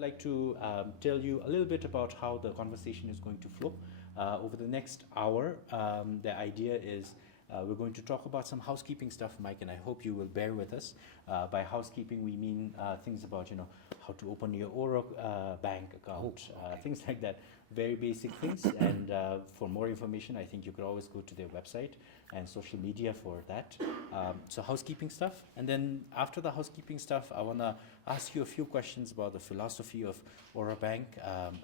like to tell you a little bit about how the conversation is going to flow. Over the next hour, the idea is we're going to talk about some housekeeping stuff, Mike, and I hope you will bear with us. By housekeeping, we mean things about, how to open your Oro Bank account, things like that. Very basic things. And for more information, I think you could always go to their website and social media for that. So housekeeping stuff. And then after the housekeeping stuff, I want to ask you a few questions about the philosophy of Oro Bank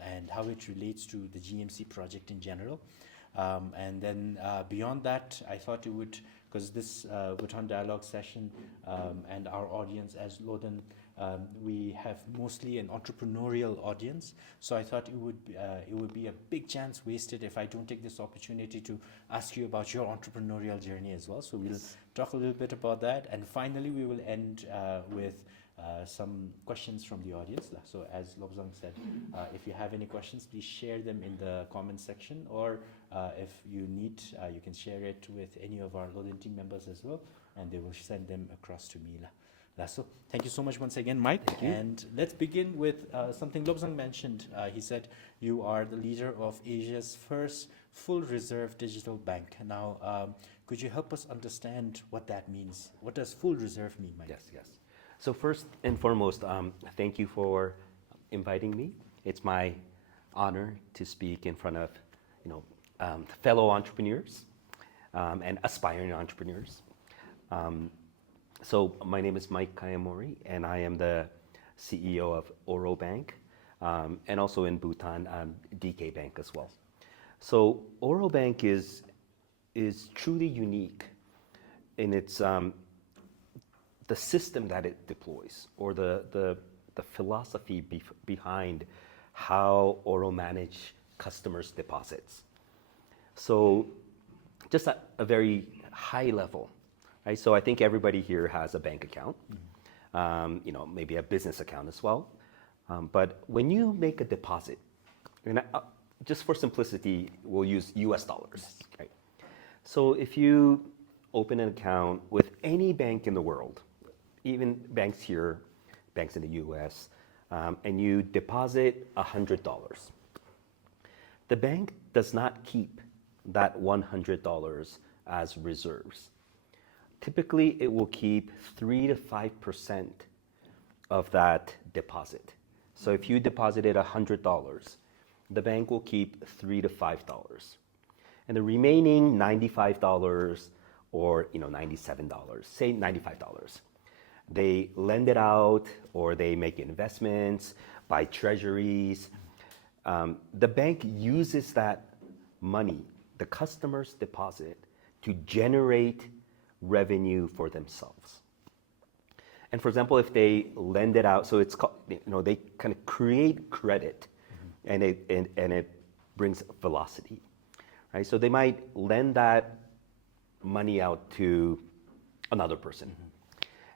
and how it relates to the GMC project in general. And then beyond that, I thought you would, because this Bhutan Dialogue session and our audience as Loden, we have mostly an entrepreneurial audience. So I thought it would be a big chance wasted if I don't take this opportunity to ask you about your entrepreneurial journey as well. So we'll talk a little bit about that. And finally, we will end with some questions from the audience. So as Lobsang said, if you have any questions, please share them in the comment section, or if you need, you can share it with any of our Loden team members as well, and they will send them across to me. So thank you so much once again, Mike. And let's begin with something Lobsang mentioned. He said you are the leader of Asia's first full reserve digital bank. Now, could you help us understand what that means? What does full reserve mean, Mike? Yes. So first and foremost, thank you for inviting me. It's my honor to speak in front of, fellow entrepreneurs and aspiring entrepreneurs. So my name is Mike Kayamori, and I am the CEO of Oro Bank, and also in Bhutan, DK Bank as well. So Oro Bank is truly unique in its the system that it deploys, or the philosophy behind how Oro manage customers' deposits. So just at a very high level, right? So I think everybody here has a bank account, maybe a business account as well. But when you make a deposit, and just for simplicity, we'll use US dollars, right? So if you open an account with any bank in the world, even banks here, banks in the US, and you deposit $100, the bank does not keep that $100 as reserves. Typically, it will keep 3 to 5% of that deposit. So if you deposited $100, the bank will keep $3 to $5. And the remaining $95 or $97, say $95, they lend it out, or they make investments, buy treasuries. The bank uses that money, the customer's deposit, to generate revenue for themselves. And for example, if they lend it out, so it's called, they kind of create credit, and it brings velocity, right? So they might lend that money out to another person.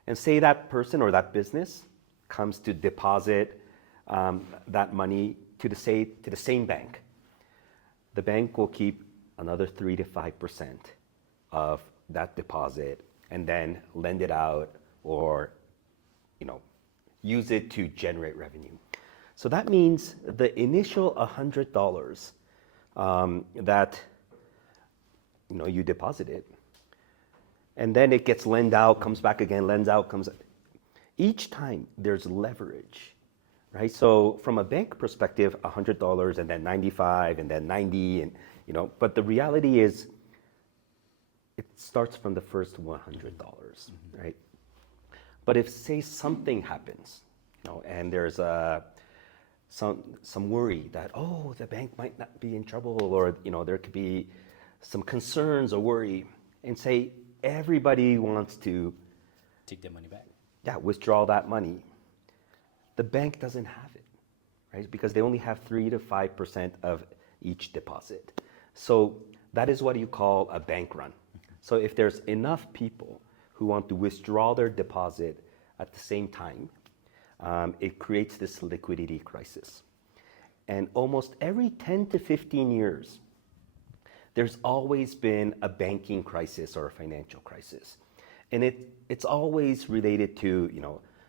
And say that person or that business comes to deposit that money to the same bank. The bank will keep another 3 to 5% of that deposit, and then lend it out, or use it to generate revenue. So that means the initial $100 that you deposited, and then it gets lent out, comes back again, lends out, comes. Each time there's leverage, right? So from a bank perspective, $100 and then 95 and then 90, and but the reality is, it starts from the first $100, right? But if, say, something happens, and there's some worry that, the bank might not be in trouble, or there could be some concerns or worry, and say everybody wants to take their money back. Yeah, withdraw that money. The bank doesn't have it, right? Because they only have 3 to 5% of each deposit. So that is what you call a bank run. So if there's enough people who want to withdraw their deposit at the same time, it creates this liquidity crisis. And almost every 10 to 15 years, there's always been a banking crisis or a financial crisis. And it's always related to,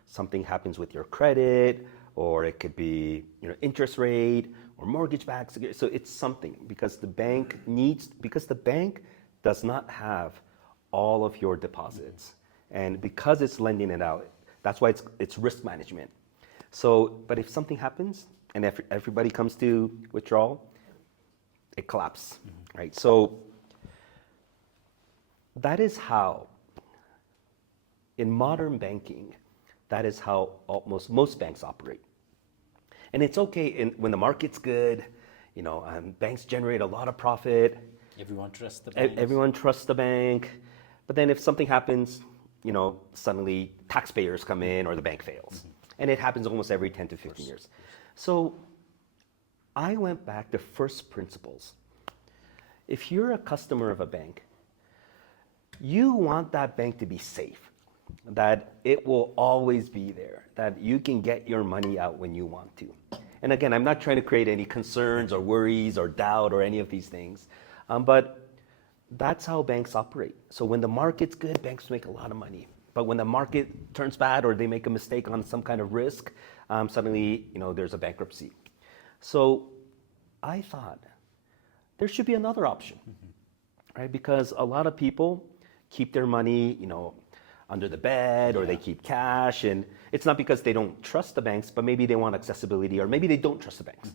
something happens with your credit, or it could be interest rate or mortgage-backed security. So it's something because the bank does not have all of your deposits, and because it's lending it out, that's why it's risk management. So, but if something happens and everybody comes to withdrawal, it collapses, right? So that is how, in modern banking, that is how most banks operate. And it's okay when the market's good, banks generate a lot of profit. Everyone trusts the bank. Everyone trusts the bank. But then if something happens, suddenly taxpayers come in or the bank fails. And it happens almost every 10 to 15 years. So I went back to first principles. If you're a customer of a bank, you want that bank to be safe, that it will always be there, that you can get your money out when you want to. And again, I'm not trying to create any concerns or worries or doubt or any of these things, but that's how banks operate. So when the market's good, banks make a lot of money. But when the market turns bad or they make a mistake on some kind of risk, suddenly there's a bankruptcy. So I thought there should be another option, right? Because a lot of people keep their money, under the bed, or they keep cash, and it's not because they don't trust the banks, but maybe they want accessibility, or maybe they don't trust the banks.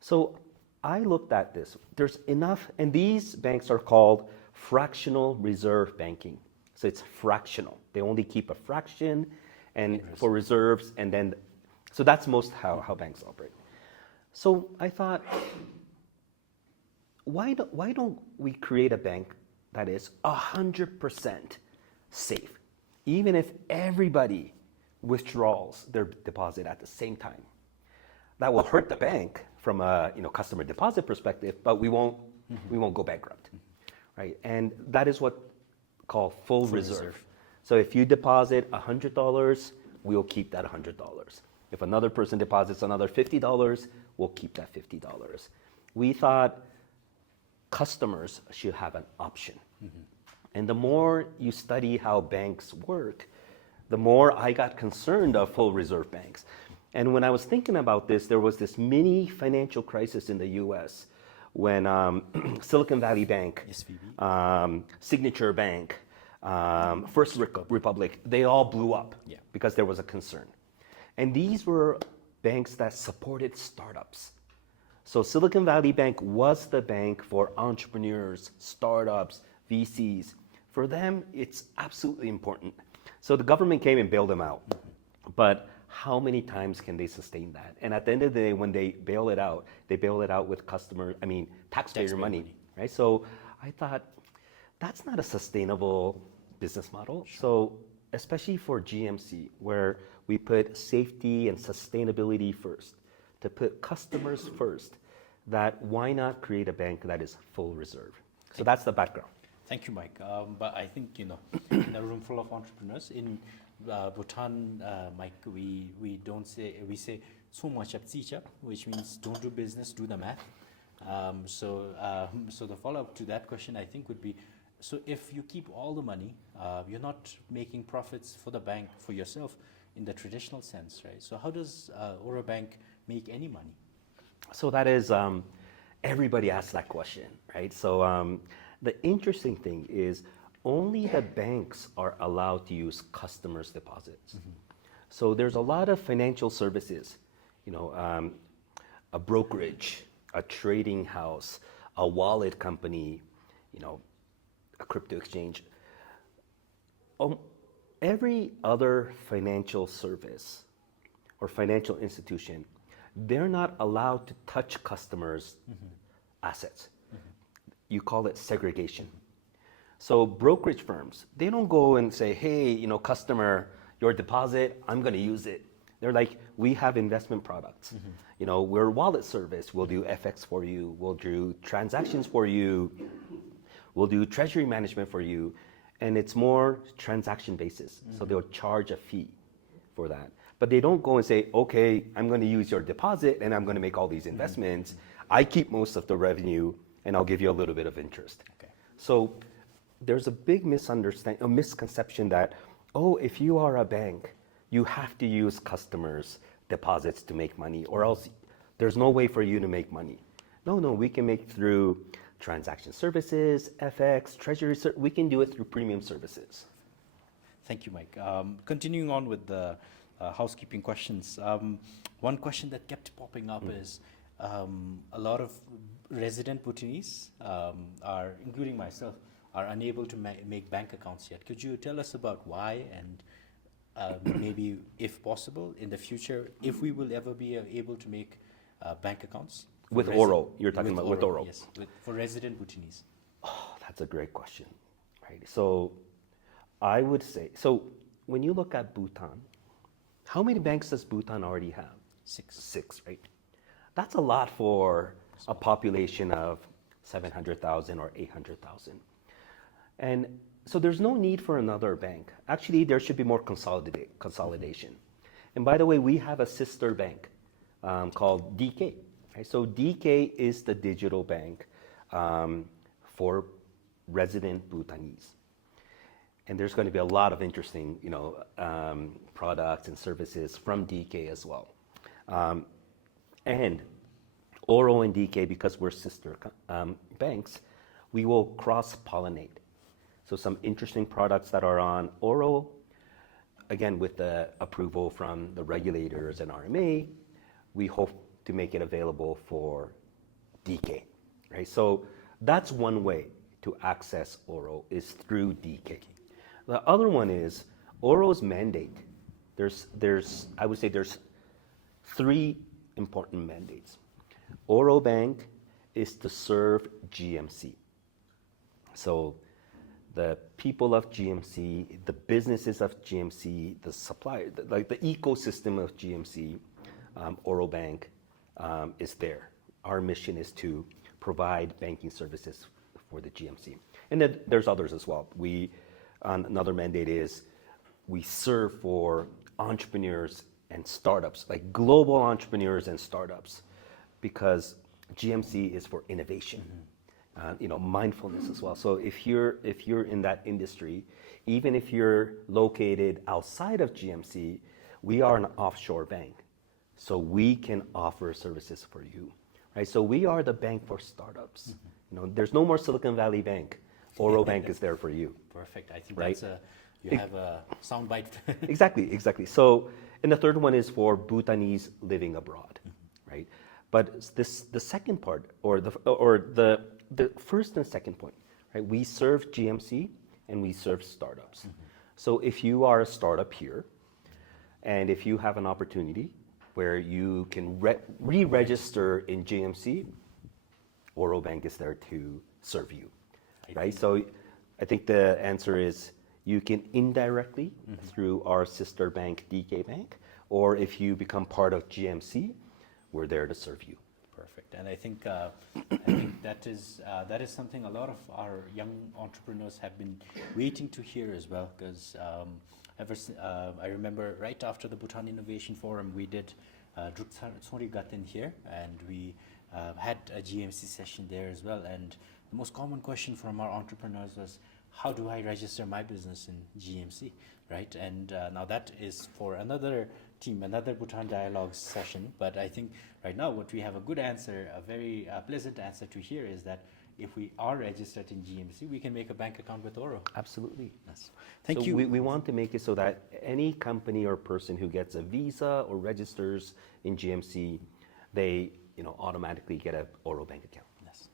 So I looked at this. There's enough, and these banks are called fractional reserve banking. So it's fractional. They only keep a fraction and for reserves, and then, so that's most how banks operate. So I thought, why don't we create a bank that is 100% safe, even if everybody withdraws their deposit at the same time? That will hurt the bank from a customer deposit perspective, but we won't go bankrupt, right? And that is what called full reserve. So if you deposit $100, we'll keep that $100. If another person deposits another $50, we'll keep that $50. We thought customers should have an option. And the more you study how banks work, the more I got concerned of full reserve banks. And when I was thinking about this, there was this mini financial crisis in the US when Silicon Valley Bank, Signature Bank, First Republic, they all blew up because there was a concern. And these were banks that supported startups. So Silicon Valley Bank was the bank for entrepreneurs, startups, VCs. For them, it's absolutely important. So the government came and bailed them out. But how many times can they sustain that? And at the end of the day, when they bail it out with taxpayer money, right? So I thought, that's not a sustainable business model. So especially for GMC, where we put safety and sustainability first, to put customers first, that why not create a bank that is full reserve? So that's the background. Thank you, Mike. But I think, in a room full of entrepreneurs, in Bhutan, Mike, we say so much which means don't do business, do the math. So the follow-up to that question, I think, would be, so if you keep all the money, you're not making profits for the bank, for yourself, in the traditional sense, right? So how does Oro Bank make any money? So that is, everybody asks that question, right? So the interesting thing is only the banks are allowed to use customers' deposits. So there's a lot of financial services, a brokerage, a trading house, a wallet company, a crypto exchange. Every other financial service or financial institution, they're not allowed to touch customers' assets. You call it segregation. So brokerage firms, they don't go and say, hey, customer, your deposit, I'm going to use it. They're like, we have investment products. We're a wallet service. We'll do FX for you. We'll do transactions for you. We'll do treasury management for you. And it's more transaction basis. So they'll charge a fee for that. But they don't go and say, okay, I'm going to use your deposit and I'm going to make all these investments. I keep most of the revenue and I'll give you a little bit of interest. Okay. So there's a big misconception that, if you are a bank, you have to use customers' deposits to make money, or else there's no way for you to make money. No, we can make through transaction services, FX, treasury, we can do it through premium services. Thank you, Mike. Continuing on with the housekeeping questions, one question that kept popping up is a lot of resident Bhutanese are, including myself, are unable to make bank accounts yet. Could you tell us about why, and maybe, if possible, in the future, if we will ever be able to make bank accounts? With Oro, you're talking about with Oro? Yes, for resident Bhutanese. Oh, that's a great question, right? So I would say, so when you look at Bhutan, how many banks does Bhutan already have? 6. 6, right? That's a lot for a population of 700,000 or 800,000. And so there's no need for another bank. Actually, there should be more consolidation. And by the way, we have a sister bank called DK. Right? So DK is the digital bank for resident Bhutanese. And there's going to be a lot of interesting, products and services from DK as well. And Oro and DK, because we're sister banks, we will cross-pollinate. So some interesting products that are on Oro, again, with the approval from the regulators and RMA, we hope to make it available for DK, right? So that's one way to access Oro is through DK. The other one is Oro's mandate. I would say there's 3 important mandates. Oro Bank is to serve GMC. So the people of GMC, the businesses of GMC, the supplier, like the ecosystem of GMC, Oro Bank is there. Our mission is to provide banking services for the GMC. And then there's others as well. Another mandate is we serve for entrepreneurs and startups, like global entrepreneurs and startups, because GMC is for innovation. Mindfulness as well. So if you're in that industry, even if you're located outside of GMC, we are an offshore bank, so we can offer services for you, right? So we are the bank for startups. There's no more Silicon Valley Bank. Oro Bank is there for you. Perfect. I think right? you have a soundbite. Exactly. So, and the third one is for Bhutanese living abroad, right? But the second part, or the first and second point, right? We serve GMC and we serve startups. So if you are a startup here, and if you have an opportunity where you can re-register in GMC, Oro Bank is there to serve you, right? So I think the answer is you can indirectly through our sister bank, DK Bank, or if you become part of GMC, we're there to serve you. Perfect. And I think that is something a lot of our young entrepreneurs have been waiting to hear as well, because I remember right after the Bhutan Innovation Forum, we did Druk Gatin here, and we had a GMC session there as well. And the most common question from our entrepreneurs was, how do I register my business in GMC, right? And now that is for another team, another Bhutan Dialogues session. But I think right now what we have a good answer, a very pleasant answer to hear is that if we are registered in GMC, we can make a bank account with Oro. Absolutely. Yes. Thank you. We want to make it so that any company or person who gets a visa or registers in GMC, they automatically get an Oro bank account. Yes.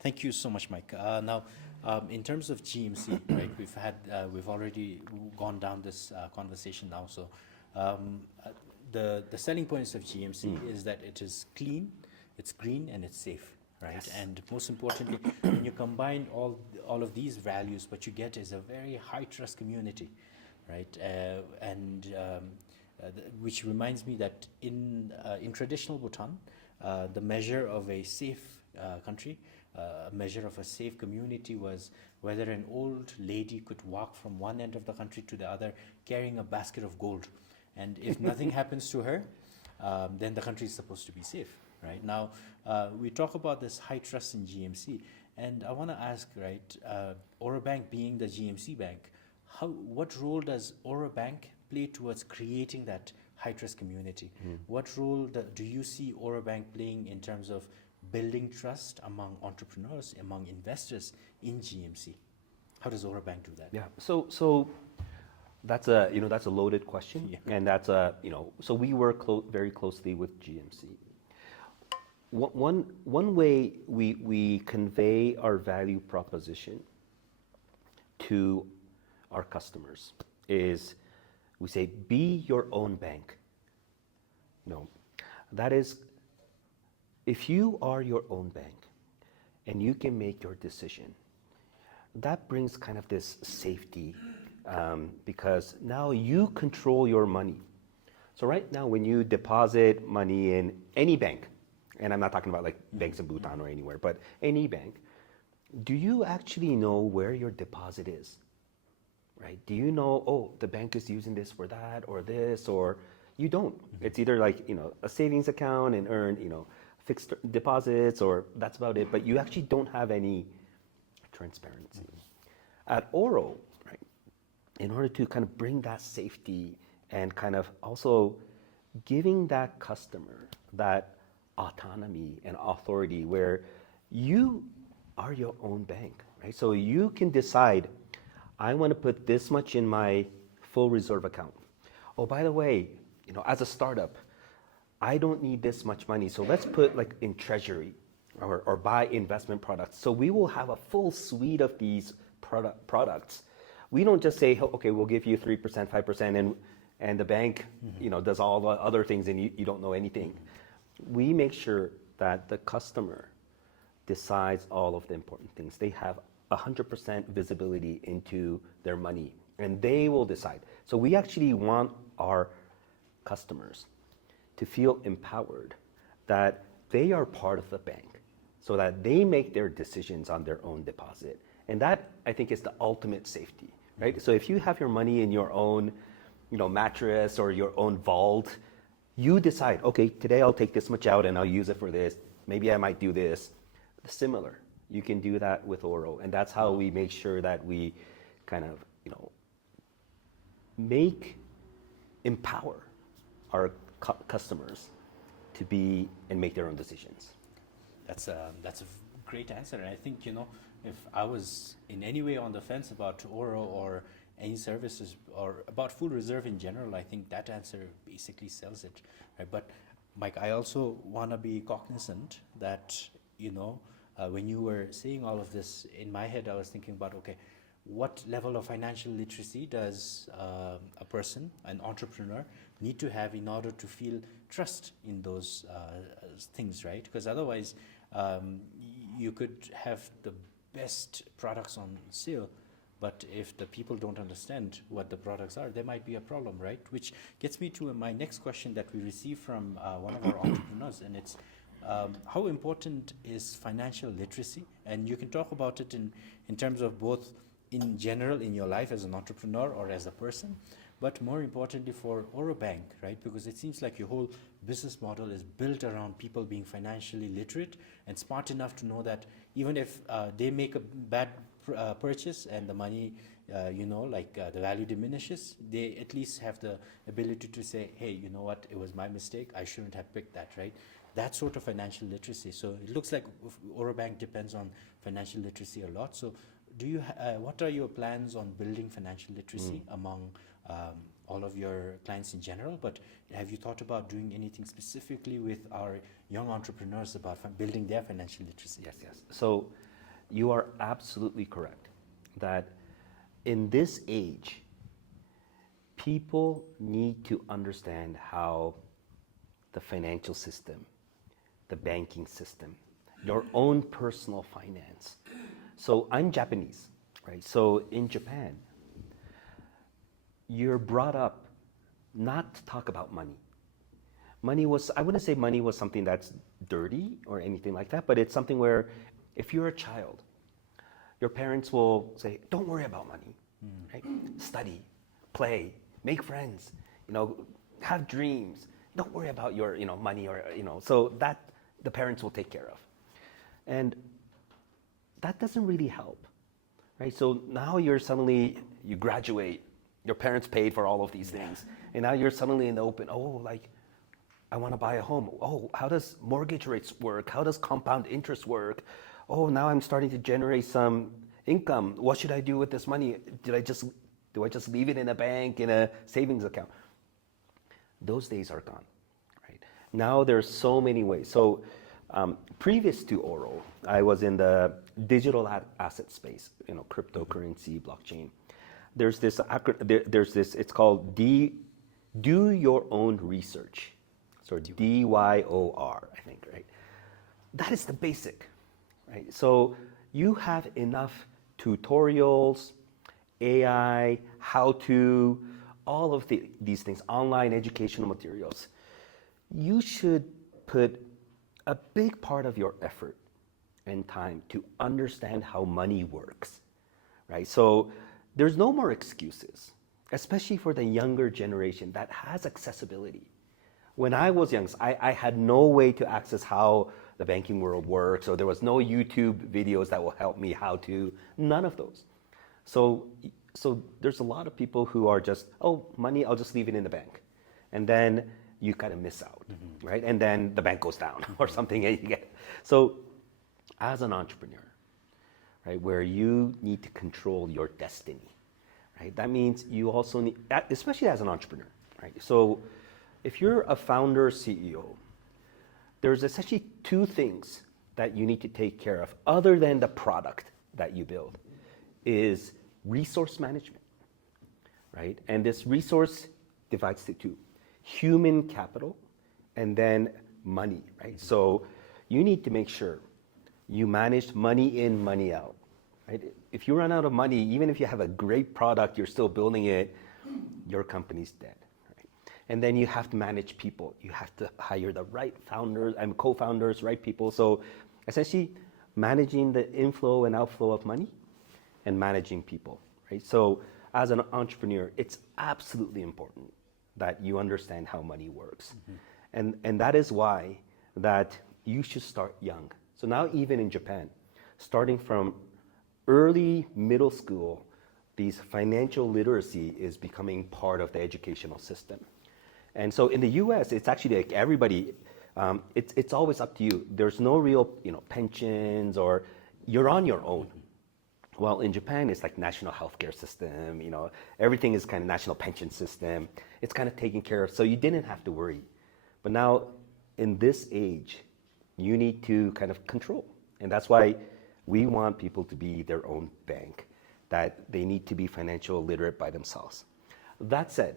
Thank you so much, Mike. Now, in terms of GMC, right, we've already gone down this conversation now. So the selling points of GMC is that it is clean, it's green, and it's safe. Right, yes. And most importantly, when you combine all of these values, what you get is a very high trust community, right? Which reminds me that in traditional Bhutan, the measure of a safe country, a measure of a safe community was whether an old lady could walk from one end of the country to the other carrying a basket of gold, and if nothing happens to her, then the country is supposed to be safe. Right now, we talk about this high trust in GMC, and I want to ask, right, Oro Bank being the GMC bank, what role does Oro Bank play towards creating that high-trust community. What role do you see Oro Bank playing in terms of building trust among entrepreneurs, among investors in GMC? How does Oro Bank do that? Yeah. So that's a loaded question, Yeah. and so we work very closely with GMC. One way we convey our value proposition to our customers is we say, be your own bank. That is, if you are your own bank and you can make your decision, that brings kind of this safety because now you control your money. So right now, when you deposit money in any bank, and I'm not talking about like banks in Bhutan or anywhere, but any bank, do you actually know where your deposit is? Right? Do you know, oh, the bank is using this for that or this, or you don't? It's either like, a savings account and earn, fixed deposits, or that's about it, but you actually don't have any transparency. At Oro, right, in order to kind of bring that safety and kind of also giving that customer that autonomy and authority where you are your own bank, right? So you can decide, I want to put this much in my full reserve account. Oh, by the way, as a startup, I don't need this much money, so let's put like in treasury or buy investment products. So we will have a full suite of these products. We don't just say, okay, we'll give you 3%, 5%, and the bank, does all the other things and you don't know anything. We make sure that the customer decides all of the important things. They have 100% visibility into their money, and they will decide. So we actually want our customers to feel empowered that they are part of the bank, so that they make their decisions on their own deposit. And that, I think, is the ultimate safety, right? So if you have your money in your own, mattress or your own vault, you decide, okay, today I'll take this much out and I'll use it for this. Maybe I might do this. Similar, you can do that with Oro. And that's how we make sure that we kind of, empower our customers to be and make their own decisions. That's a great answer. And I think, if I was in any way on the fence about Oro or any services or about full reserve in general, I think that answer basically sells it. Right? But Mike, I also want to be cognizant that, when you were saying all of this, in my head, I was thinking about, okay, what level of financial literacy does a person, an entrepreneur, need to have in order to feel trust in those things, right? Because otherwise, you could have the best products on sale, but if the people don't understand what the products are, there might be a problem, right? Which gets me to my next question that we received from one of our entrepreneurs, and it's how important is financial literacy? And you can talk about it in terms of both in general in your life as an entrepreneur or as a person, but more importantly for Oro Bank, right? Because it seems like your whole business model is built around people being financially literate and smart enough to know that even if they make a bad purchase and the money, the value diminishes, they at least have the ability to say, hey, you know what, it was my mistake, I shouldn't have picked that, right? That sort of financial literacy. So it looks like Oro Bank depends on financial literacy a lot. So what are your plans on building financial literacy among all of your clients in general? But have you thought about doing anything specifically with our young entrepreneurs about building their financial literacy? Yes. So you are absolutely correct that in this age, people need to understand how the financial system, the banking system, your own personal finance. So I'm Japanese, right? So in Japan, you're brought up not to talk about money. I wouldn't say money was something that's dirty or anything like that, but it's something where if you're a child, your parents will say, don't worry about money, right? Study, play, make friends, have dreams. Don't worry about your, money or, so that the parents will take care of. And that doesn't really help, right? So now you graduate, Your parents paid for all of these things, and now you're suddenly in the open. Oh, like, I want to buy a home. Oh, how does mortgage rates work? How does compound interest work? Oh, now I'm starting to generate some income. What should I do with this money? Do I just leave it in a bank, in a savings account? Those days are gone, right? Now there's so many ways. So previous to Oro, I was in the digital asset space, cryptocurrency, blockchain. There's this, it's called do your own research. So DYOR, I think, right? That is the basic, right? So you have enough tutorials, AI, how-to, all of these things, online educational materials. You should put a big part of your effort and time to understand how money works, right? So there's no more excuses, especially for the younger generation that has accessibility. When I was young, I had no way to access how the banking world works, or there was no YouTube videos that will help me how to, none of those. So there's a lot of people who are just, oh, money, I'll just leave it in the bank. And then you kind of miss out, right? And then the bank goes down or something. And you get. So as an entrepreneur, right, where you need to control your destiny, right? That means you also need, especially as an entrepreneur, right? So if you're a founder CEO, there's essentially two things that you need to take care of other than the product that you build is resource management, right? And this resource divides to two, human capital and then money, right? So you need to make sure you manage money in, money out, right? If you run out of money, even if you have a great product, you're still building it, your company's dead. And then you have to manage people. You have to hire the right founders and co-founders, right people. So essentially managing the inflow and outflow of money and managing people, right? So as an entrepreneur, it's absolutely important that you understand how money works. And that is why that you should start young. So now even in Japan, starting from early middle school, these financial literacy is becoming part of the educational system. And so in the US, it's actually like everybody, it's always up to you. There's no real pensions or you're on your own. Well, in Japan, it's like national healthcare system, everything is kind of national pension system. It's kind of taken care of, so you didn't have to worry. But now, in this age, you need to kind of control. And that's why we want people to be their own bank, that they need to be financial literate by themselves. That said,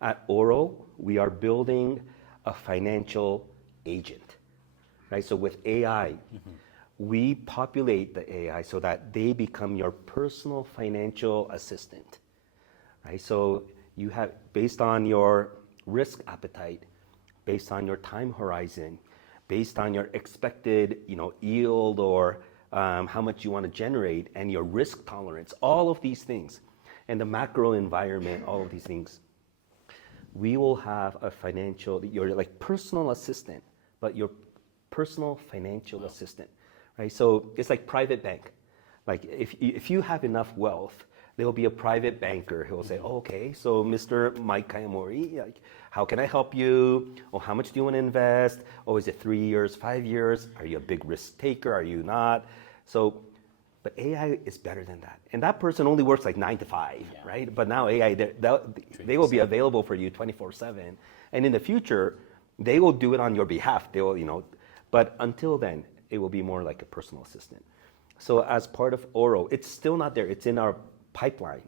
at Oro, we are building a financial agent, right? So with AI, we populate the AI so that they become your personal financial assistant, right? So you have, based on your risk appetite, based on your time horizon, based on your expected, yield or how much you want to generate and your risk tolerance, all of these things, and the macro environment, all of these things, we will have a financial, your like personal assistant, but your personal financial assistant, right? So it's like private bank. Like if you have enough wealth, there will be a private banker who will say, oh, okay, so Mr. Mike Kayamori, like, how can I help you? Or how much do you want to invest? Oh, is it 3 years, 5 years? Are you a big risk taker? Are you not? So, but AI is better than that. And that person only works like 9 to 5, right? But now AI, they will be available for you 24/7. And in the future, they will do it on your behalf. They will, but until then, it will be more like a personal assistant. So as part of Oro, it's still not there. It's in our pipeline,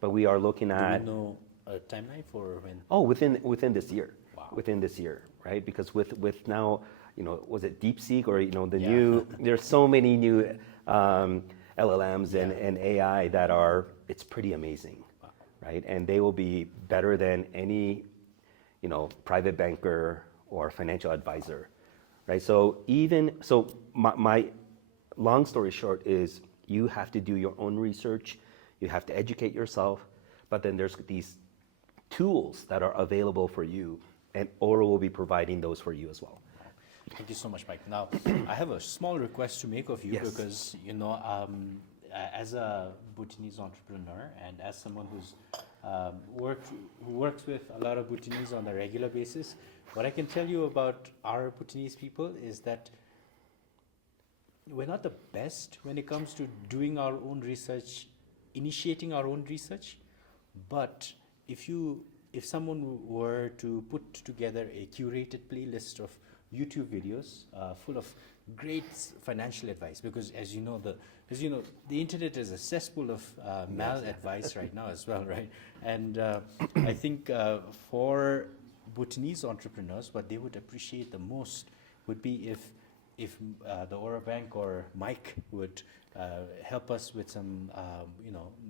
but we are looking at. Do we know a timeline for when? Oh, within this year. Wow. Within this year, right? Because with now, was it DeepSeek or the new? There's so many new LLMs and AI that are. It's pretty amazing, right? And they will be better than any, private banker or financial advisor, right? So my long story short is you have to do your own research. You have to educate yourself, but then there's these tools that are available for you, and Oro will be providing those for you as well. Thank you so much, Mike. Now, I have a small request to make of you because, as a Bhutanese entrepreneur and as someone who's who works with a lot of Bhutanese on a regular basis. What I can tell you about our Bhutanese people is that we're not the best when it comes to doing our own research, initiating our own research. But if someone were to put together a curated playlist of YouTube videos full of great financial advice, because as you know, the internet is a cesspool of mal advice right now as well, right? And I think for Bhutanese entrepreneurs, what they would appreciate the most would be if the Oro Bank or Mike would help us with some,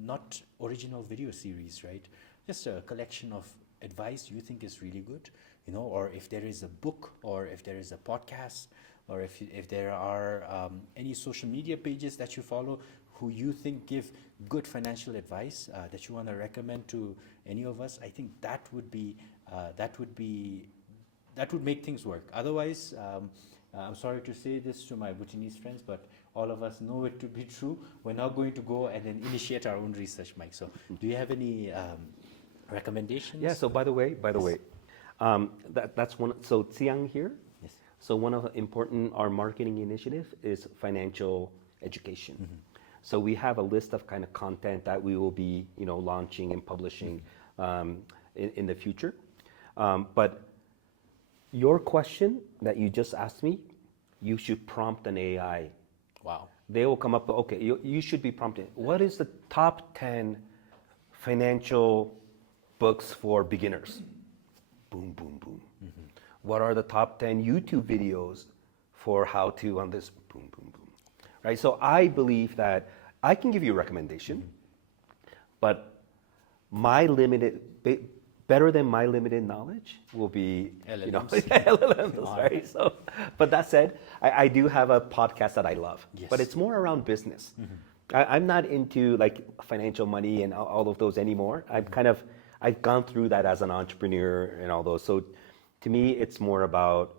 not original video series, right? Just a collection of advice you think is really good, or if there is a book, or if there is a podcast, or if there are any social media pages that you follow who you think give good financial advice that you want to recommend to any of us. I think that would make things work. Otherwise, I'm sorry to say this to my Bhutanese friends, but all of us know it to be true. We're now going to go and then initiate our own research, Mike. So do you have any recommendations? Yeah, so by the way, that's one. So Tsiang here. Yes. So one of the important, our marketing initiative is financial education. Mm-hmm. So we have a list of kind of content that we will be, launching and publishing in the future. But your question that you just asked me, you should prompt an AI. Wow. They will come up, okay, you should be prompting. What is the top 10 financial books for beginners? Boom, boom, boom. Mm-hmm. What are the top 10 YouTube videos for how to on this? Boom, boom, boom. Right? So I believe that I can give you a recommendation, but better than my limited knowledge will be LLMs. LLMs, right? So, but that said, I do have a podcast that I love, Yes. but it's more around business. I'm not into like financial money and all of those anymore. I've gone through that as an entrepreneur and all those. So to me, it's more about,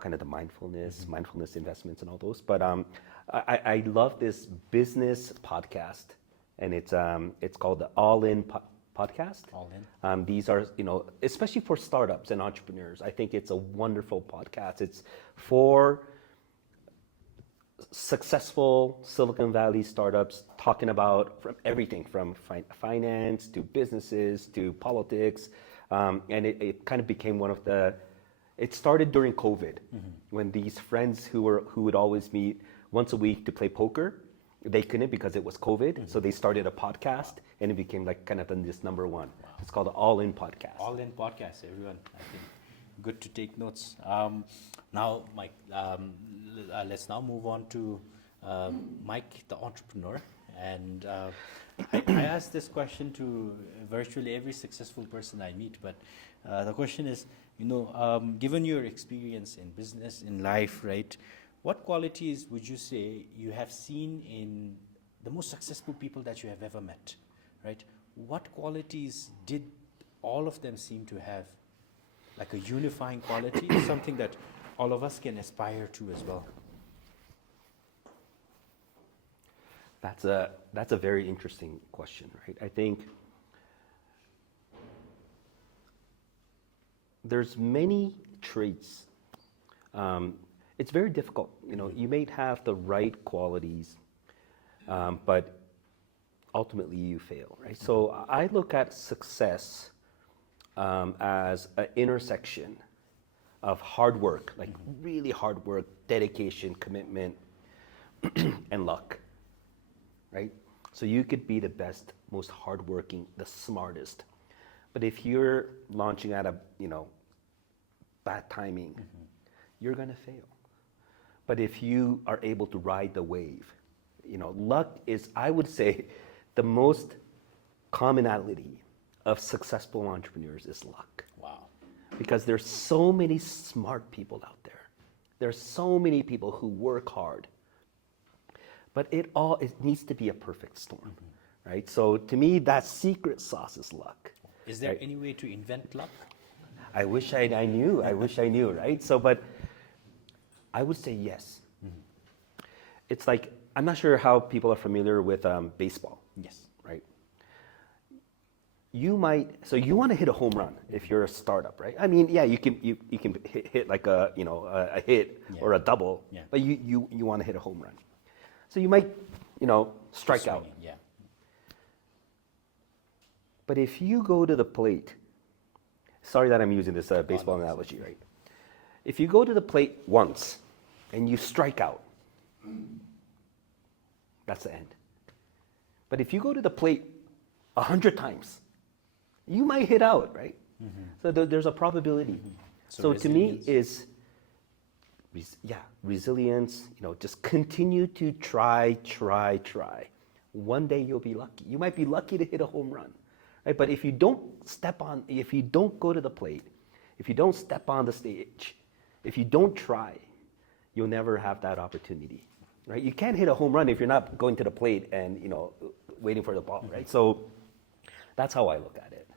kind of the mindfulness investments and all those. But I love this business podcast, and it's called the All In Podcast. All In. These are, especially for startups and entrepreneurs, I think it's a wonderful podcast. It's for successful Silicon Valley startups talking about from everything from finance to businesses to politics. And it kind of became it started during COVID when these friends who would always meet once a week to play poker, they couldn't because it was COVID. So they started a podcast and it became like kind of this number one. Wow. It's called the All In Podcast. All In Podcast, everyone. I think good to take notes. Now, Mike, let's now move on to Mike, the entrepreneur. And I ask this question to virtually every successful person I meet, but the question is, given your experience in business, in life, right, what qualities would you say you have seen in the most successful people that you have ever met, right? What qualities did all of them seem to have, like a unifying quality, something that all of us can aspire to as well? That's a very interesting question, right? I think there's many traits. It's very difficult. You may have the right qualities, but ultimately you fail, right? So I look at success as an intersection of hard work, like really hard work, dedication, commitment, and luck, right? So you could be the best, most hardworking, the smartest, but if you're launching at a bad timing, you're gonna fail. But if you are able to ride the wave, luck is, I would say, the most commonality of successful entrepreneurs is luck. Wow. Because there's so many smart people out there. There's so many people who work hard. But it needs to be a perfect storm, right? So to me, that secret sauce is luck. Is there right? any way to invent luck? I wish I knew. I wish I knew, right? So, but I would say yes. It's like, I'm not sure how people are familiar with baseball. Yes. Right? you want to hit a home run if you're a startup, right? I mean, yeah, you can hit like a hit or a double, but you want to hit a home run. So you might, strike out. Yeah. But if you go to the plate, sorry that I'm using this baseball analogy, right? If you go to the plate once and you strike out, that's the end. But if you go to the plate 100 times, you might hit out, right? So there's a probability. So to me is, resilience, just continue to try. One day you'll be lucky. You might be lucky to hit a home run, right? But if you don't go to the plate, if you don't step on the stage, if you don't try, you'll never have that opportunity, right? You can't hit a home run if you're not going to the plate and, waiting for the ball, right? So that's how I look at it.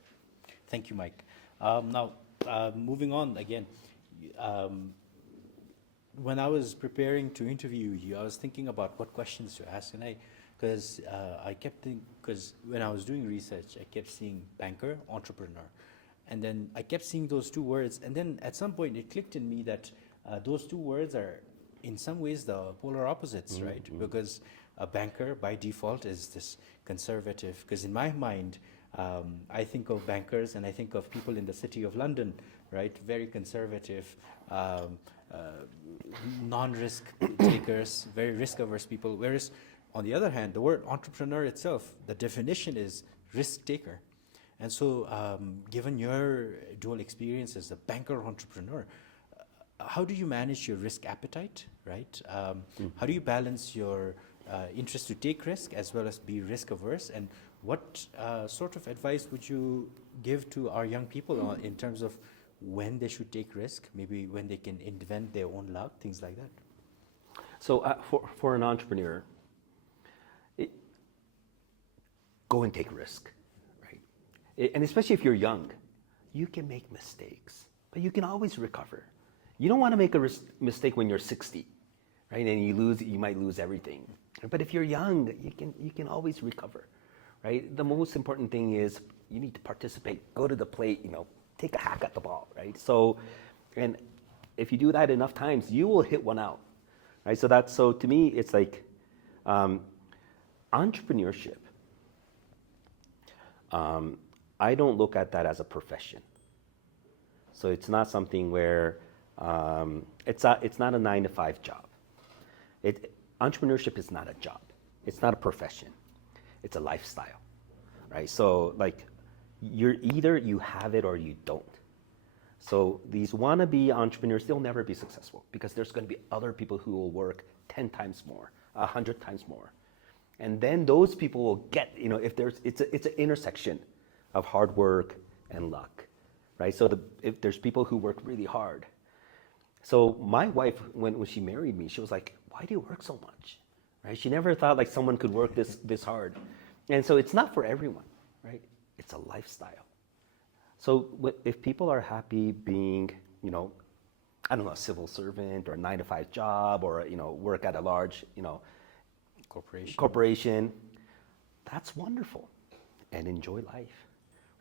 Thank you, Mike. Now, moving on again, when I was preparing to interview you, I was thinking about what questions to ask, and because when I was doing research, I kept seeing banker, entrepreneur, and then I kept seeing those two words, and then at some point it clicked in me that those two words are in some ways the polar opposites, right? Because a banker by default is this conservative, because in my mind, I think of bankers and I think of people in the city of London, right? Very conservative, non-risk takers, very risk-averse people. Whereas, on the other hand, the word entrepreneur itself, the definition is risk taker. And so, given your dual experience as a banker entrepreneur, how do you manage your risk appetite, right? How do you balance your interest to take risk as well as be risk-averse? And what sort of advice would you give to our young people in terms of when they should take risk, maybe when they can invent their own luck, things like that? So for an entrepreneur, go and take risk, right? And especially if you're young, you can make mistakes, but you can always recover. You don't want to make a mistake when you're 60, right? And you might lose everything. But if you're young, you can always recover, right? The most important thing is you need to participate, go to the plate, take a hack at the ball, right? So, and if you do that enough times, you will hit one out, right? So to me, it's like entrepreneurship. I don't look at that as a profession. So it's not something where it's not a 9-to-5 job. Entrepreneurship is not a job. It's not a profession. It's a lifestyle, right? So like either you have it or you don't. So these wannabe entrepreneurs, they'll never be successful because there's going to be other people who will work 10 times more, 100 times more. And then those people will get, it's an intersection of hard work and luck, right? So if there's people who work really hard. So my wife, when she married me, she was like, why do you work so much, right? She never thought like someone could work this hard. And so it's not for everyone, right? It's a lifestyle. So if people are happy being, a civil servant or a 9-to-5 job or, work at a large, corporation, that's wonderful and enjoy life,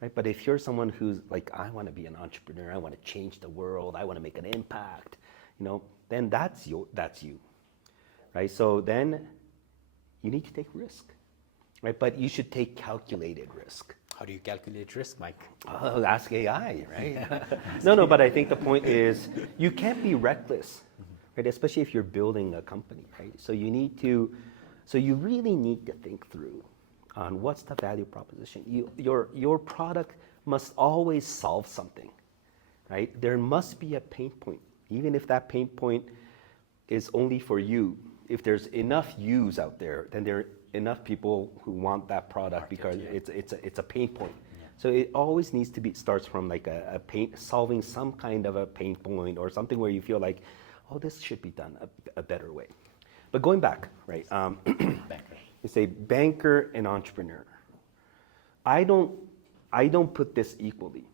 right? But if you're someone who's like, I want to be an entrepreneur, I want to change the world, I want to make an impact, then that's you, right? So then you need to take risk, right? But you should take calculated risk. How do you calculate risk, Mike? Oh, ask AI, right? No, but I think the point is you can't be reckless, right? Especially if you're building a company, right? So you really need to think through on what's the value proposition. Your product must always solve something, right? There must be a pain point, even if that pain point is only for you. If there's enough yous out there, then there are enough people who want that product because it's a pain point. Yeah. So it always needs to starts from like solving some kind of a pain point or something where you feel like, oh, this should be done a better way. But going back, right? Banker. You say banker and entrepreneur. I don't put this equally.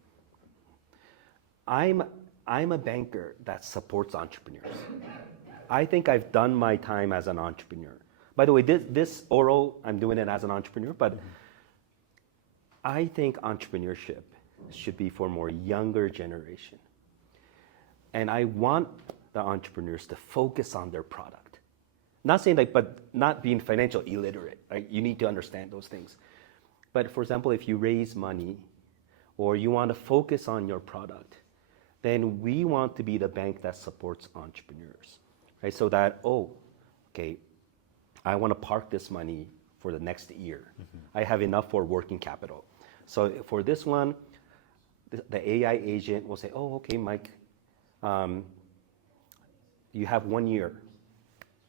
I'm a banker that supports entrepreneurs. I think I've done my time as an entrepreneur. By the way, this Oro, I'm doing it as an entrepreneur, but I think entrepreneurship should be for more younger generation. And I want the entrepreneurs to focus on their product. Not saying like, but not being financial illiterate, right? You need to understand those things. But for example, if you raise money or you want to focus on your product, then we want to be the bank that supports entrepreneurs, right? So that, oh, okay, I want to park this money for the next year. I have enough for working capital. So for this one, the AI agent will say, oh, okay, Mike, you have 1 year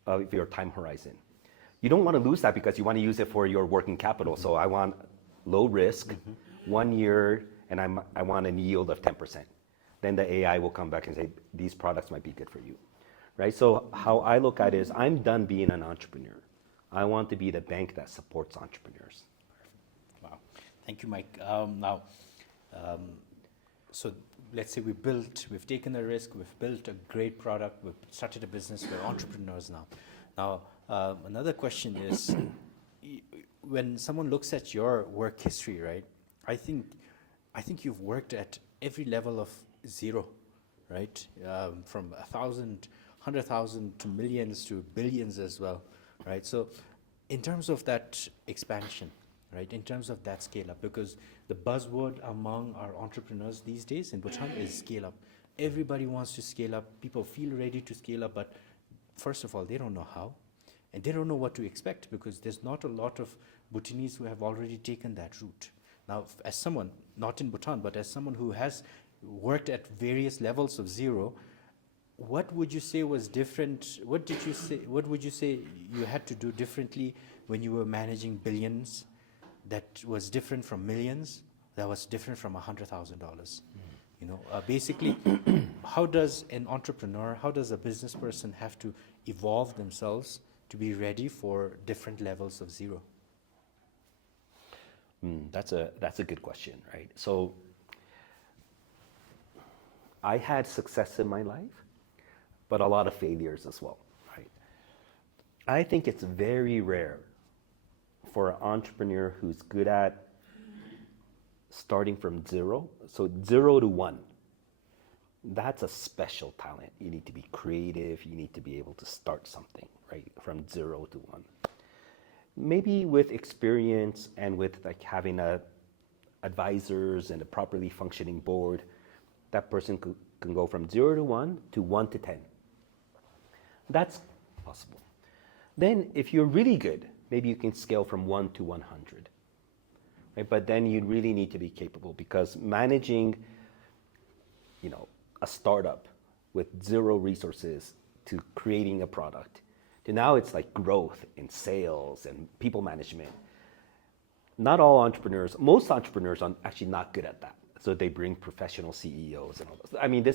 of your time horizon. You don't want to lose that because you want to use it for your working capital. So I want low risk, 1 year, and I want a yield of 10%. Then the AI will come back and say, these products might be good for you, right? So how I look at it is I'm done being an entrepreneur. I want to be the bank that supports entrepreneurs. Wow. Thank you, Mike. So let's say we've taken a risk, we've built a great product, we've started a business, we're entrepreneurs now. Now, another question is, when someone looks at your work history, right, I think you've worked at every level of zero, right? From 1,000, 100,000 to millions to billions as well, right? So in terms of that expansion, right, in terms of that scale up, because the buzzword among our entrepreneurs these days in Bhutan is scale up. Everybody wants to scale up. People feel ready to scale up, but first of all, they don't know how, and they don't know what to expect because there's not a lot of Bhutanese who have already taken that route. Now, as someone, not in Bhutan, but as someone who has worked at various levels of zero, what would you say was different? What would you say you had to do differently when you were managing billions that was different from millions, that was different from $100,000? You know, basically, how does an entrepreneur, how does a business person have to evolve themselves to be ready for different levels of zero? That's a good question, right? So I had success in my life, but a lot of failures as well, right? I think it's very rare for an entrepreneur who's good at starting from zero, so 0 to 1. That's a special talent. You need to be creative. You need to be able to start something, right, from 0 to 1. Maybe with experience and with like having advisors and a properly functioning board, that person can go from 0 to 1 to 1 to 10. That's possible. Then if you're really good, maybe you can scale from 1 to 100. Right? But then you really need to be capable because managing, a startup with 0 resources to creating a product, to now it's like growth in sales and people management. Not all entrepreneurs, most entrepreneurs are actually not good at that. So they bring professional CEOs and all those. I mean,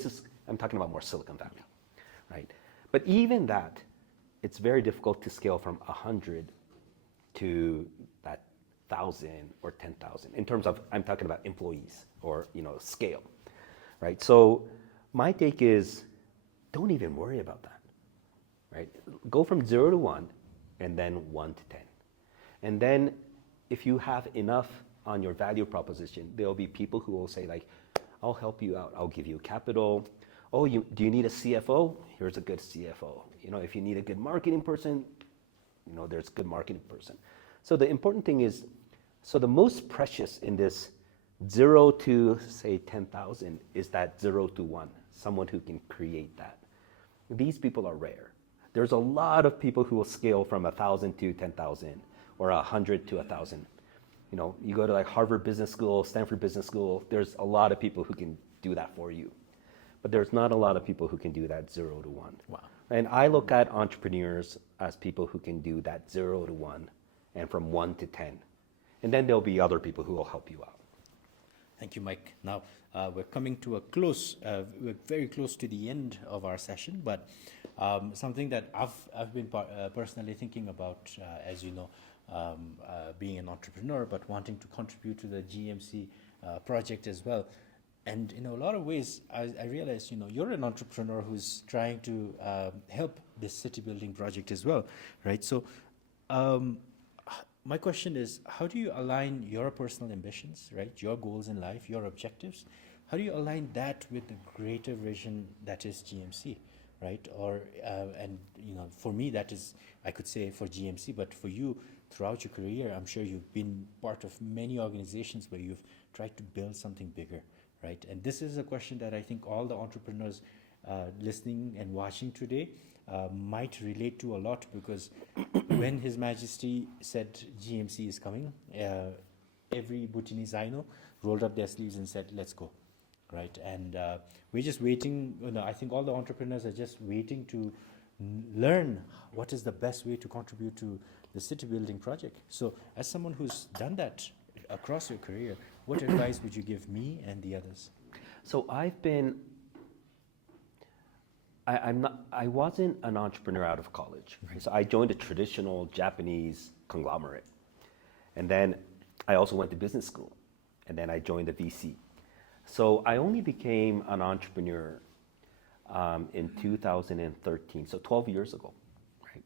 I'm talking about more Silicon Valley, right? But even that, it's very difficult to scale from 100 to that 1,000 or 10,000 in terms of, I'm talking about employees or, scale, right? So my take is, don't even worry about that, right? Go from 0 to 1 and then 1 to 10. And then if you have enough on your value proposition, there'll be people who will say like, I'll help you out. I'll give you capital. Oh, do you need a CFO? Here's a good CFO. If you need a good marketing person, there's a good marketing person. So the important thing is, so the most precious in this 0 to say 10,000 is that 0 to 1, someone who can create that. These people are rare. There's a lot of people who will scale from 1,000 to 10,000 or 100 to 1,000. You go to like Harvard Business School, Stanford Business School, there's a lot of people who can do that for you. But there's not a lot of people who can do that 0 to 1. Wow. And I look at entrepreneurs as people who can do that 0 to 1 and from 1 to 10. And then there'll be other people who will help you out. Thank you, Mike. Now, we're coming to a close, we're very close to the end of our session, but something that I've been personally thinking about, as you know, being an entrepreneur, but wanting to contribute to the GMC project as well. And in a lot of ways, I realized, you're an entrepreneur who's trying to help this city building project as well, right? So my question is, how do you align your personal ambitions, right? Your goals in life, your objectives. How do you align that with the greater vision that is GMC, right? Or and for me that is, I could say for GMC, but for you throughout your career, I'm sure you've been part of many organizations where you've tried to build something bigger, right? And this is a question that I think all the entrepreneurs listening and watching today might relate to a lot, because when His Majesty said GMC is coming, every Bhutanese I know rolled up their sleeves and said, let's go, right? And we're just waiting. I think all the entrepreneurs are just waiting to learn what is the best way to contribute to the city building project. So as someone who's done that across your career, what advice would you give me and the others? So I wasn't an entrepreneur out of college. Right? So I joined a traditional Japanese conglomerate. And then I also went to business school. And then I joined a VC. So I only became an entrepreneur in 2013, so 12 years ago. Right?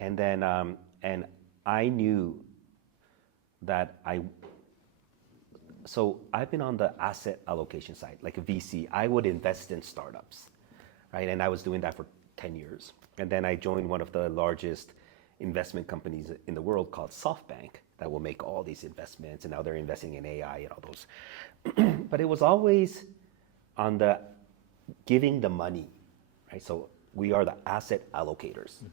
And then and I knew that so I've been on the asset allocation side, like a VC. I would invest in startups. Right? And I was doing that for 10 years. And then I joined one of the largest investment companies in the world called SoftBank that will make all these investments, and now they're investing in AI and all those. But it was always on the giving the money, right? So we are the asset allocators,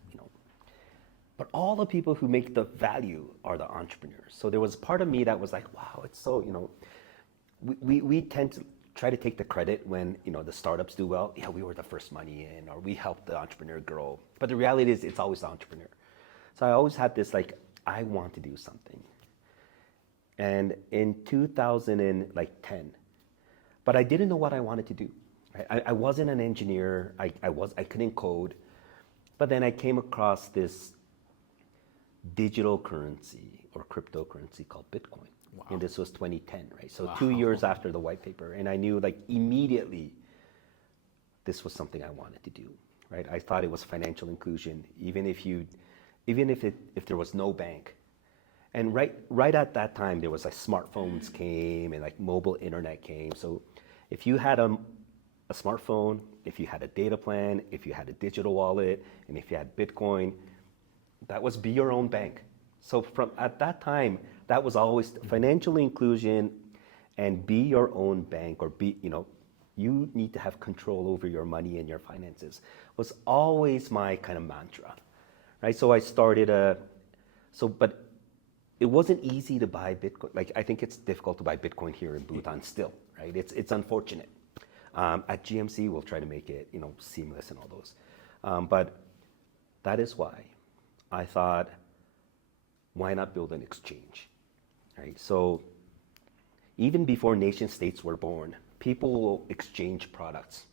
But all the people who make the value are the entrepreneurs. So there was part of me that was like, wow, it's so, we tend to try to take the credit when the startups do well. Yeah, we were the first money in, or we helped the entrepreneur grow. But the reality is, it's always the entrepreneur. So I always had this I want to do something. And in 2010, but I didn't know what I wanted to do. Right? I wasn't an engineer. I couldn't code. But then I came across this digital currency or cryptocurrency called Bitcoin. Wow. And this was 2010, right? So wow. 2 years after the white paper. And I knew immediately this was something I wanted to do, right? I thought it was financial inclusion, even if there was no bank. And right at that time, there was smartphones came and mobile internet came. So if you had a smartphone, if you had a data plan, if you had a digital wallet, and if you had Bitcoin, that was be your own bank. So from at that time, that was always financial inclusion and be your own bank, or you need to have control over your money and your finances, was always my kind of mantra, right? So I started but it wasn't easy to buy Bitcoin. I think it's difficult to buy Bitcoin here in Bhutan still, right? It's unfortunate. At GMC, we'll try to make it, seamless and all those. But that is why I thought, why not build an exchange, right? So even before nation states were born, people will exchange products,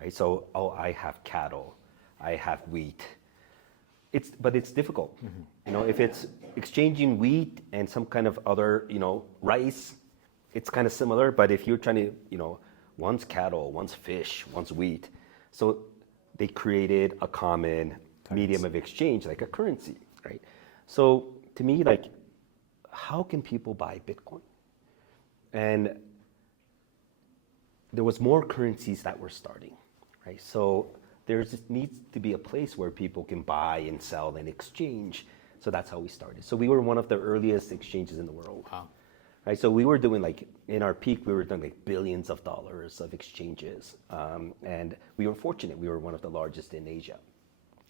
right? So, I have cattle, I have wheat. But it's difficult. Mm-hmm. If it's exchanging wheat and some kind of other, rice, it's kind of similar. But if you're trying to, one's cattle, one's fish, one's wheat. So they created a common medium of exchange, like a currency, right? So to me, how can people buy Bitcoin? And there was more currencies that were starting, right? So there needs to be a place where people can buy and sell and exchange. So that's how we started. So we were one of the earliest exchanges in the world. Wow. Right? So we were doing in our peak, we were doing billions of dollars of exchanges. And we were fortunate. We were one of the largest in Asia.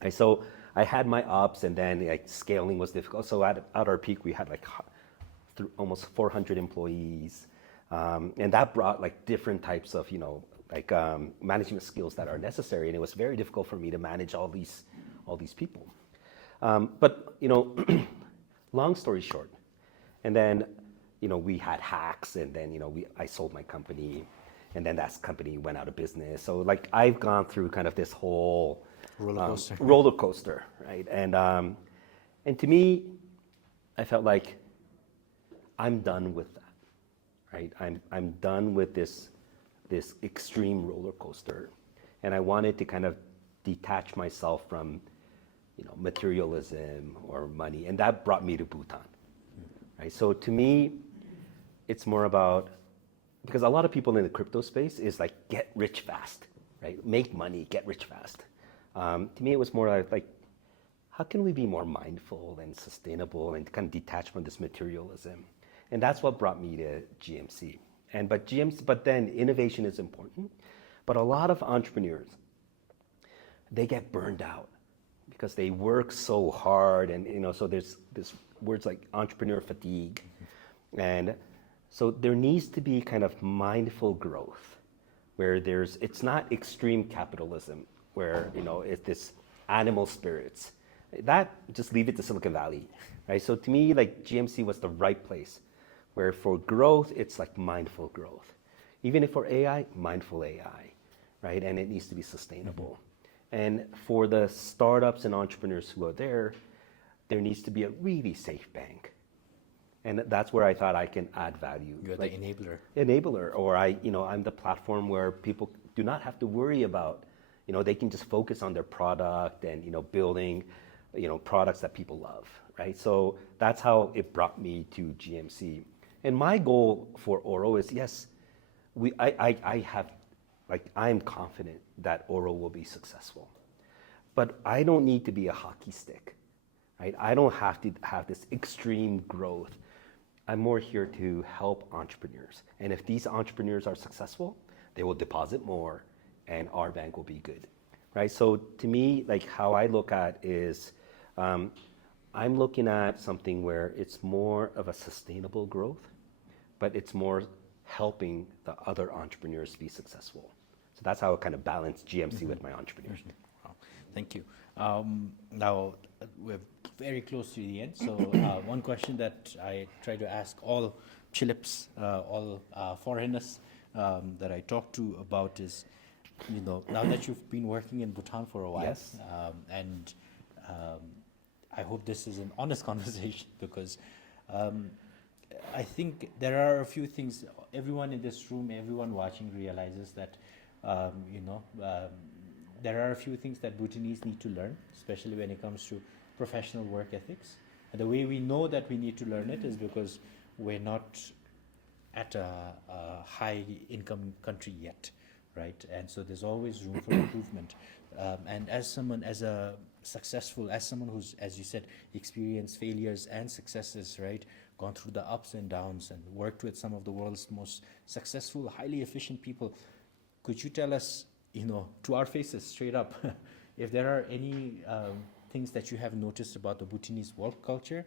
Right? So I had my ups, and then scaling was difficult. So at our peak, we had almost 400 employees. And that brought different types of, management skills that are necessary. And it was very difficult for me to manage all these people. But, long story short, and then, we had hacks, and then, I sold my company, and then that company went out of business. So I've gone through kind of this whole roller coaster, right? And to me, I felt like I'm done with that, right? I'm done with this extreme roller coaster, and I wanted to kind of detach myself from, materialism or money, and that brought me to Bhutan. right? So to me, it's more about, because a lot of people in the crypto space is like get rich fast, right? Make money, get rich fast. To me, it was more like how can we be more mindful and sustainable and kind of detached from this materialism? And that's what brought me to GMC. But then innovation is important. But a lot of entrepreneurs, they get burned out because they work so hard, and so there's words like entrepreneur fatigue, and so there needs to be kind of mindful growth, where it's not extreme capitalism, where it's this animal spirits. That just leave it to Silicon Valley, right? So to me, like GMC was the right place, where for growth it's like mindful growth, even if for AI, mindful AI, right? And it needs to be sustainable. And for the startups and entrepreneurs who are there needs to be a really safe bank. And that's where I thought I can add value. You're like the enabler. Enabler, or I'm the platform where people do not have to worry about, they can just focus on their product and, building, products that people love, right? So that's how it brought me to GMC. And my goal for Oro is, yes, I'm confident that Oro will be successful. But I don't need to be a hockey stick, right? I don't have to have this extreme growth. I'm more here to help entrepreneurs. And if these entrepreneurs are successful, they will deposit more and our bank will be good, right? So to me, like how I look at is, I'm looking at something where it's more of a sustainable growth, but it's more helping the other entrepreneurs be successful. So that's how I kind of balance GMC with my entrepreneurs. Wow. Thank you. Now, we're very close to the end. So one question that I try to ask all Chilips, all foreigners that I talk to about is, now that you've been working in Bhutan for a while, Yes. And I hope this is an honest conversation, because I think there are a few things. Everyone in this room, everyone watching realizes that, there are a few things that Bhutanese need to learn, especially when it comes to professional work ethics. And the way we know that we need to learn it is because we're not at a high income country yet, right? And so there's always room for improvement. And as someone who's, as you said, experienced failures and successes, right? Gone through the ups and downs and worked with some of the world's most successful, highly efficient people. Could you tell us, to our faces, straight up, if there are any things that you have noticed about the Bhutanese work culture,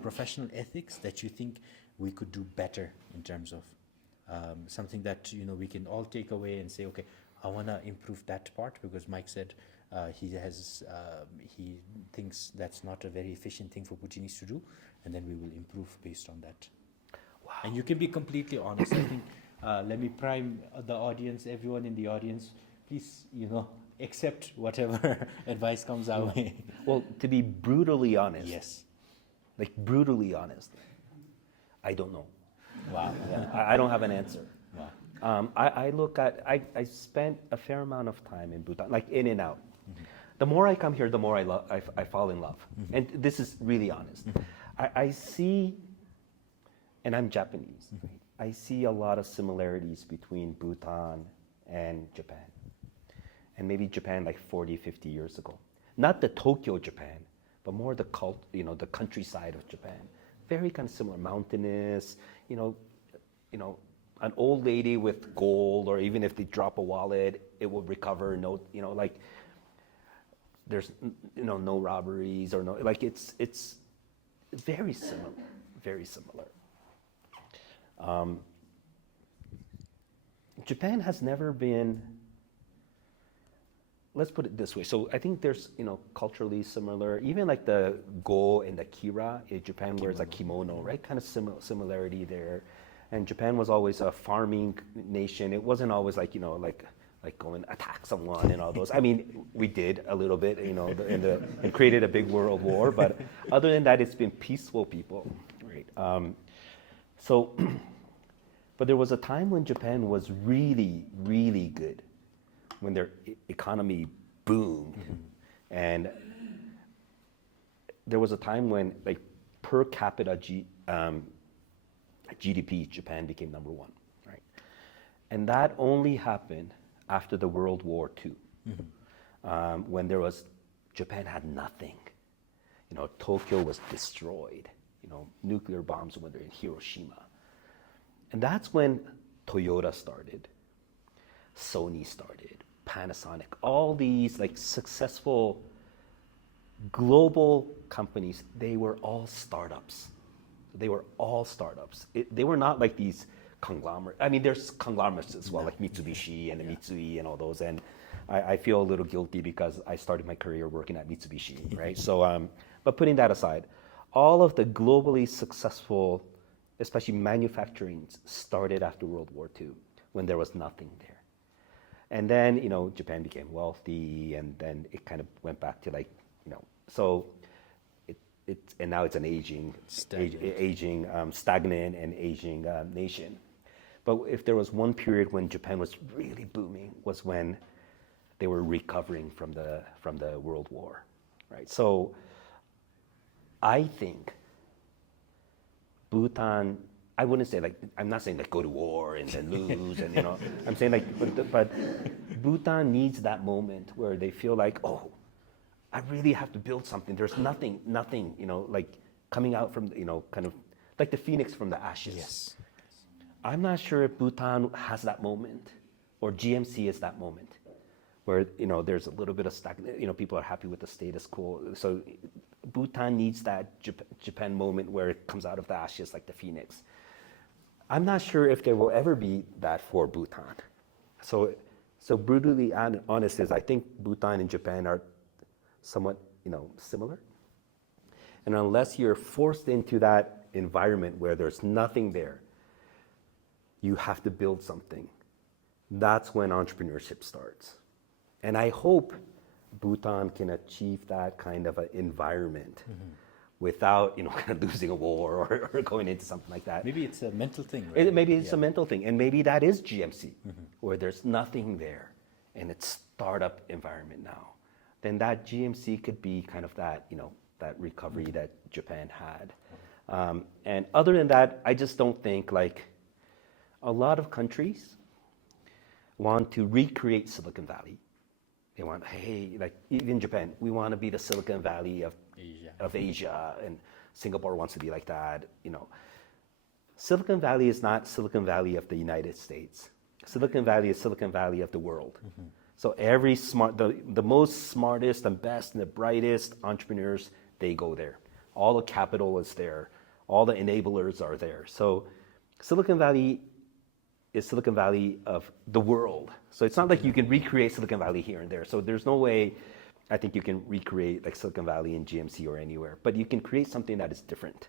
professional ethics that you think we could do better in terms of something that we can all take away and say, okay, I want to improve that part, because Mike said he thinks that's not a very efficient thing for Bhutanese to do, and then we will improve based on that. Wow. And you can be completely honest. I think let me prime the audience, everyone in the audience, please, accept whatever advice comes our way. Well, to be brutally honest, Yes. like brutally honest, I don't know. Wow. Yeah, I don't have an answer. Wow. I spent a fair amount of time in Bhutan, like in and out. Mm-hmm. The more I come here, the more I fall in love. Mm-hmm. And this is really honest. Mm-hmm. I see, and I'm Japanese, mm-hmm. I see a lot of similarities between Bhutan and Japan. And maybe Japan like 40, 50 years ago. Not the Tokyo Japan, but more the the countryside of Japan. Very kind of similar, mountainous, an old lady with gold, or even if they drop a wallet, it will recover. No, like there's no robberies or no, like it's very similar, very similar. Japan has never been, let's put it this way. So I think there's, culturally similar, even like the go and the kira in Japan wears a kimono, right? Kind of similarity there. And Japan was always a farming nation. It wasn't always like, like go and attack someone and all those. I mean, we did a little bit, and created a big world war. But other than that, it's been peaceful people, right? But there was a time when Japan was really, really good, when their economy boomed. Mm-hmm. And there was a time when like per capita GDP, Japan became number one, right? And that only happened after the World War II, when Japan had nothing. You know, Tokyo was destroyed. You know, nuclear bombs went in Hiroshima. And that's when Toyota started, Sony started, Panasonic, all these like successful global companies, they were all startups. They were all startups. They were not like these conglomerates. I mean, there's conglomerates as well, like Mitsubishi and Mitsui and all those. And I feel a little guilty because I started my career working at Mitsubishi, right? So, but putting that aside, all of the globally successful, especially manufacturing, started after World War II when there was nothing there. And then, you know, Japan became wealthy, and then it kind of went back to like, you know, so and now it's an stagnant and aging nation. But if there was one period when Japan was really booming, was when they were recovering from the World War, right? So I think Bhutan, I wouldn't say like, I'm not saying like go to war and then lose and you know, I'm saying like, but Bhutan needs that moment where they feel like, oh, I really have to build something. There's nothing, you know, like coming out from, you know, kind of like the phoenix from the ashes. Yes. I'm not sure if Bhutan has that moment or GMC is that moment where, you know, there's a little bit of stagnant, you know, people are happy with the status quo. So Bhutan needs that Japan moment where it comes out of the ashes like the phoenix. I'm not sure if there will ever be that for Bhutan. So brutally honest is I think Bhutan and Japan are somewhat, you know, similar. And unless you're forced into that environment where there's nothing there, you have to build something. That's when entrepreneurship starts. And I hope Bhutan can achieve that kind of an environment without, you know, kind of losing a war or going into something like that. Maybe it's a mental thing, right? Maybe it's a mental thing. And maybe that is GMC, where there's nothing there and it's startup environment now. Then that GMC could be kind of that, you know, that recovery that Japan had. And other than that, I just don't think like a lot of countries want to recreate Silicon Valley. They want, hey, like even Japan, we want to be the Silicon Valley of Asia, and Singapore wants to be like that. You know, Silicon Valley is not Silicon Valley of the United States. Silicon Valley is Silicon Valley of the world. So every the most smartest and best and the brightest entrepreneurs, they go there. All the capital is there. All the enablers are there. So Silicon Valley is Silicon Valley of the world. So it's not like you can recreate Silicon Valley here and there. So there's no way I think you can recreate like Silicon Valley in GMC or anywhere, but you can create something that is different.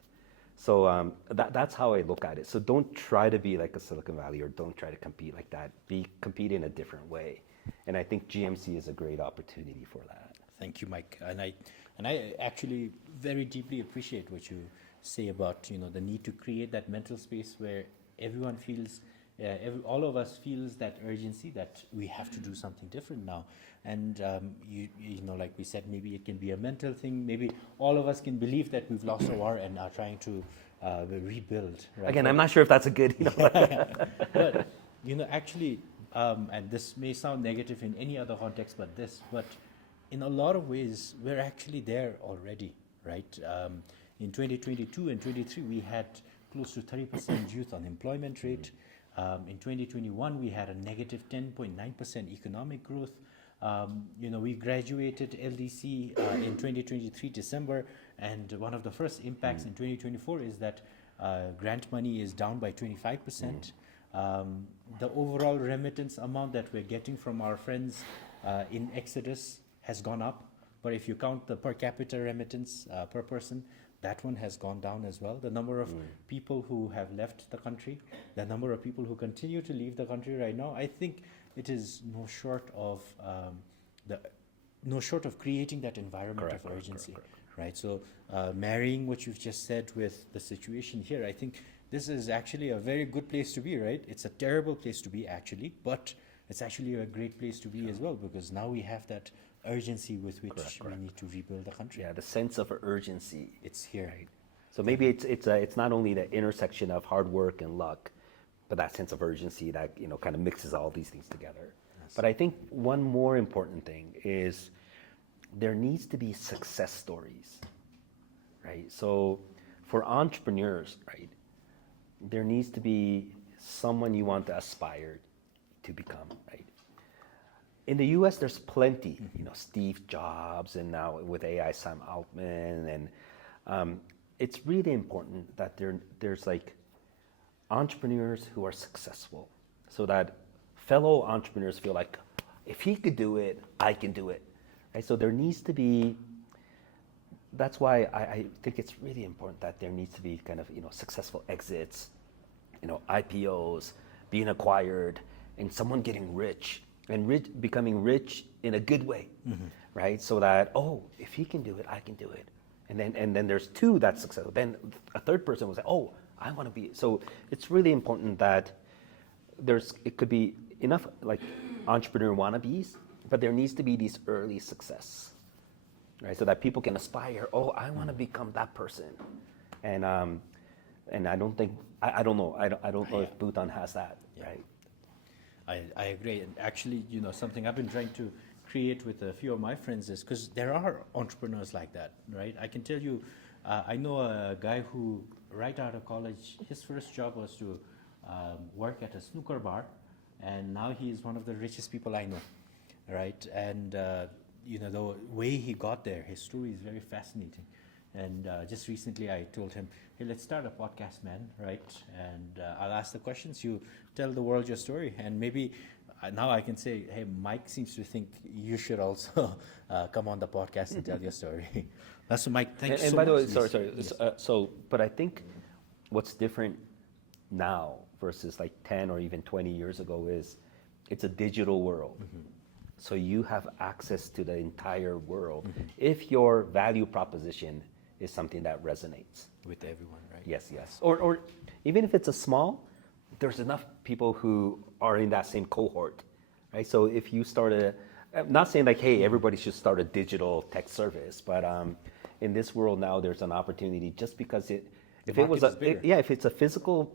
So that's how I look at it. So don't try to be like a Silicon Valley or don't try to compete like that. Compete in a different way. And I think GMC is a great opportunity for that. Thank you, Mike. And I actually very deeply appreciate what you say about, you know, the need to create that mental space where everyone feels, all of us feels that urgency that we have to do something different now. And you know, like we said, maybe it can be a mental thing. Maybe all of us can believe that we've lost a war and are trying to rebuild. Right? Again, I'm not sure if that's a good, you know. But you know, actually, and this may sound negative in any other context, but in a lot of ways, we're actually there already, right? In 2022 and 23, we had close to 30% youth unemployment rate. In 2021, we had a negative 10.9% economic growth. You know, we graduated LDC in 2023 December, and one of the first impacts in 2024 is that grant money is down by 25%. The overall remittance amount that we're getting from our friends in Exodus has gone up, but if you count the per capita remittance per person, that one has gone down as well. The number of people who have left the country, the number of people who continue to leave the country right now, I think it is no short of creating that environment of urgency, right? So marrying what you've just said with the situation here, I think this is actually a very good place to be, right? It's a terrible place to be actually, but it's actually a great place to be as well, because now we have that urgency with which we need to rebuild the country. Yeah, the sense of urgency. It's here. Right. So maybe it's not only the intersection of hard work and luck, but that sense of urgency that kind of mixes all these things together. Yes. But I think one more important thing is there needs to be success stories, right? So for entrepreneurs, right, there needs to be someone you want to aspire to become, right? In the U.S., there's plenty, Steve Jobs, and now with AI, Sam Altman, and it's really important that there's like entrepreneurs who are successful, so that fellow entrepreneurs feel like, if he could do it, I can do it, right? So there needs to be. That's why I think it's really important that there needs to be kind of successful exits, IPOs, being acquired, and someone getting rich. And becoming rich in a good way, right? So that, if he can do it, I can do it. And then there's two that's successful. Then a third person will say, I want to be. So it's really important that it could be enough like entrepreneur wannabes, but there needs to be these early success, right? So that people can aspire, I want to become that person. And I don't think, I don't know if Bhutan has that, right? I agree, and actually, something I've been trying to create with a few of my friends is, because there are entrepreneurs like that, right? I can tell you, I know a guy who, right out of college, his first job was to work at a snooker bar, and now he is one of the richest people I know, right? And the way he got there, his story is very fascinating. And just recently I told him, hey, let's start a podcast, man, right? And I'll ask the questions, you tell the world your story. And maybe now I can say, hey, Mike seems to think you should also come on the podcast and tell your story. That's Mike, thanks so much. And by the way, sorry. Yes. But I think what's different now versus like 10 or even 20 years ago is it's a digital world. So you have access to the entire world. If your value proposition is something that resonates with everyone, right? Yes. Or even if it's a small, there's enough people who are in that same cohort, right? So if you start I'm not saying like, hey, everybody should start a digital tech service, but in this world now, there's an opportunity just because if it's a physical,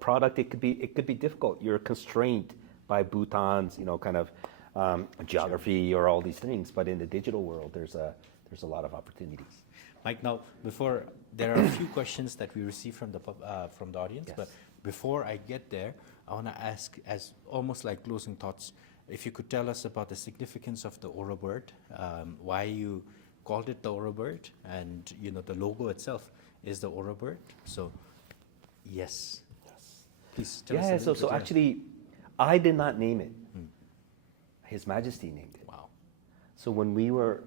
product, it could be difficult. You're constrained by Bhutan's, kind of geography or all these things, but in the digital world, there's a lot of opportunities. Mike, now there are a few questions that we received from the audience, yes. But before I get there, I want to ask, as almost like closing thoughts, if you could tell us about the significance of the Oro bird, why you called it the Oro bird, and the logo itself is the Oro bird. So, yes. Please tell us. So actually, I did not name it. His Majesty named it. Wow. So when we were,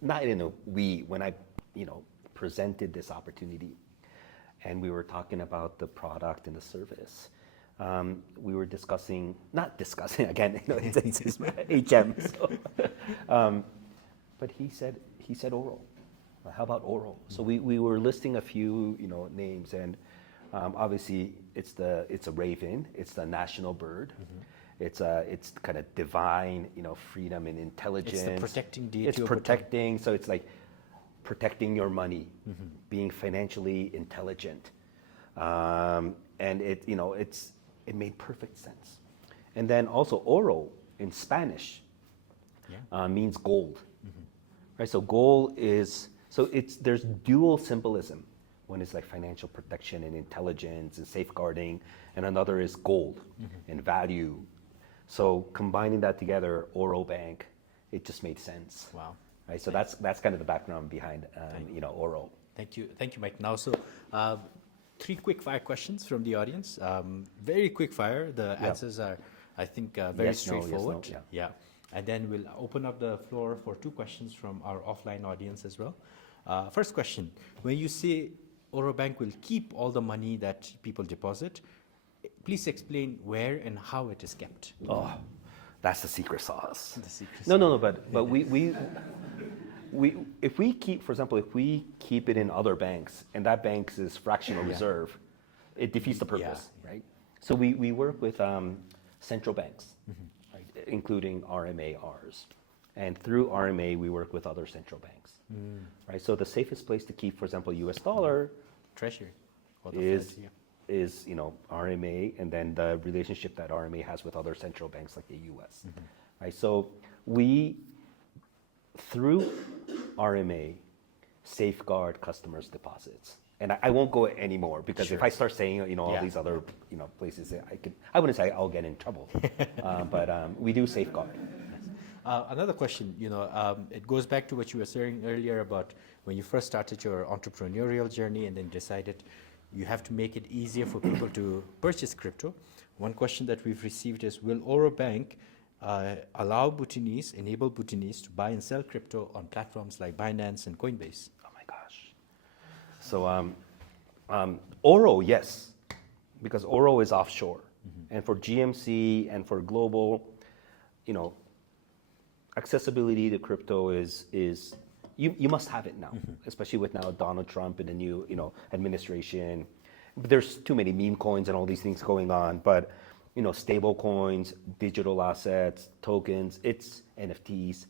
when I, presented this opportunity, and we were talking about the product and the service, we were not discussing again, it's HM. So, but he said Oro. How about Oro? So we were listing a few, names, and obviously it's a raven. It's the national bird. It's kind of divine, freedom and intelligence. It's the protecting deity. It's protecting, so it's like protecting your money, being financially intelligent, and it made perfect sense. And then also Oro in Spanish means gold, right? So gold there's dual symbolism. One is like financial protection and intelligence and safeguarding, and another is gold and value. So combining that together, Oro Bank, it just made sense. Wow. Right. So that's kind of the background behind Oro. Thank you, Mike. Now, so 3 quick fire questions from the audience. Very quick fire. The answers are, I think, very straightforward. Yes, no, yeah. And then we'll open up the floor for 2 questions from our offline audience as well. First question: when you say Oro Bank will keep all the money that people deposit, please explain where and how it is kept. Oh, that's the secret sauce. The secret No, sauce. but if we keep, for example, if we keep it in other banks and that bank's is fractional reserve, it defeats the purpose, right? So we work with central banks, right, including RMA, ours. And through RMA, we work with other central banks. right? So the safest place to keep, for example, US dollar Treasury. Or the is Fed, yeah. is RMA, and then the relationship that RMA has with other central banks like the U.S. Right? So we, through RMA, safeguard customers' deposits. And I won't go anymore because if I start saying all Yeah. these other places, I wouldn't say I'll get in trouble, but we do safeguard. Another question, it goes back to what you were saying earlier about when you first started your entrepreneurial journey and then decided you have to make it easier for people to purchase crypto. One question that we've received is, will Oro Bank enable Bhutanese to buy and sell crypto on platforms like Binance and Coinbase? Oh my gosh. So Oro, yes, because Oro is offshore. And for GMC and for global, accessibility to crypto is you must have it now, especially with now Donald Trump and the new administration. There's too many meme coins and all these things going on, but stable coins, digital assets, tokens, it's NFTs.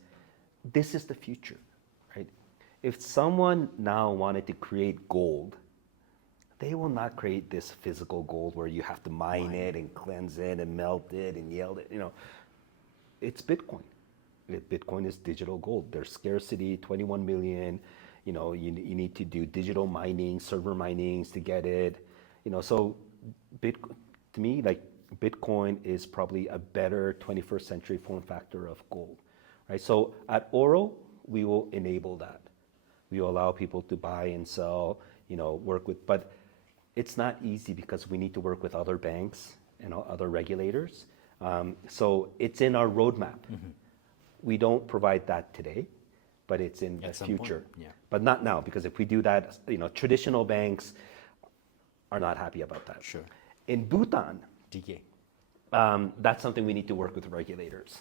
This is the future, right? If someone now wanted to create gold, they will not create this physical gold where you have to mine it and cleanse it and melt it and yield it. It's Bitcoin. Bitcoin is digital gold. There's scarcity, 21 million. You need to do digital mining, server minings to get it. So to me, like Bitcoin is probably a better 21st century form factor of gold, right? So at Oro, we will enable that. We will allow people to buy and sell, work with, but it's not easy because we need to work with other banks and other regulators. So it's in our roadmap. We don't provide that today, but it's in the future. Yeah. But not now, because if we do that, traditional banks are not happy about that. Sure. In Bhutan, DK. that's something we need to work with regulators,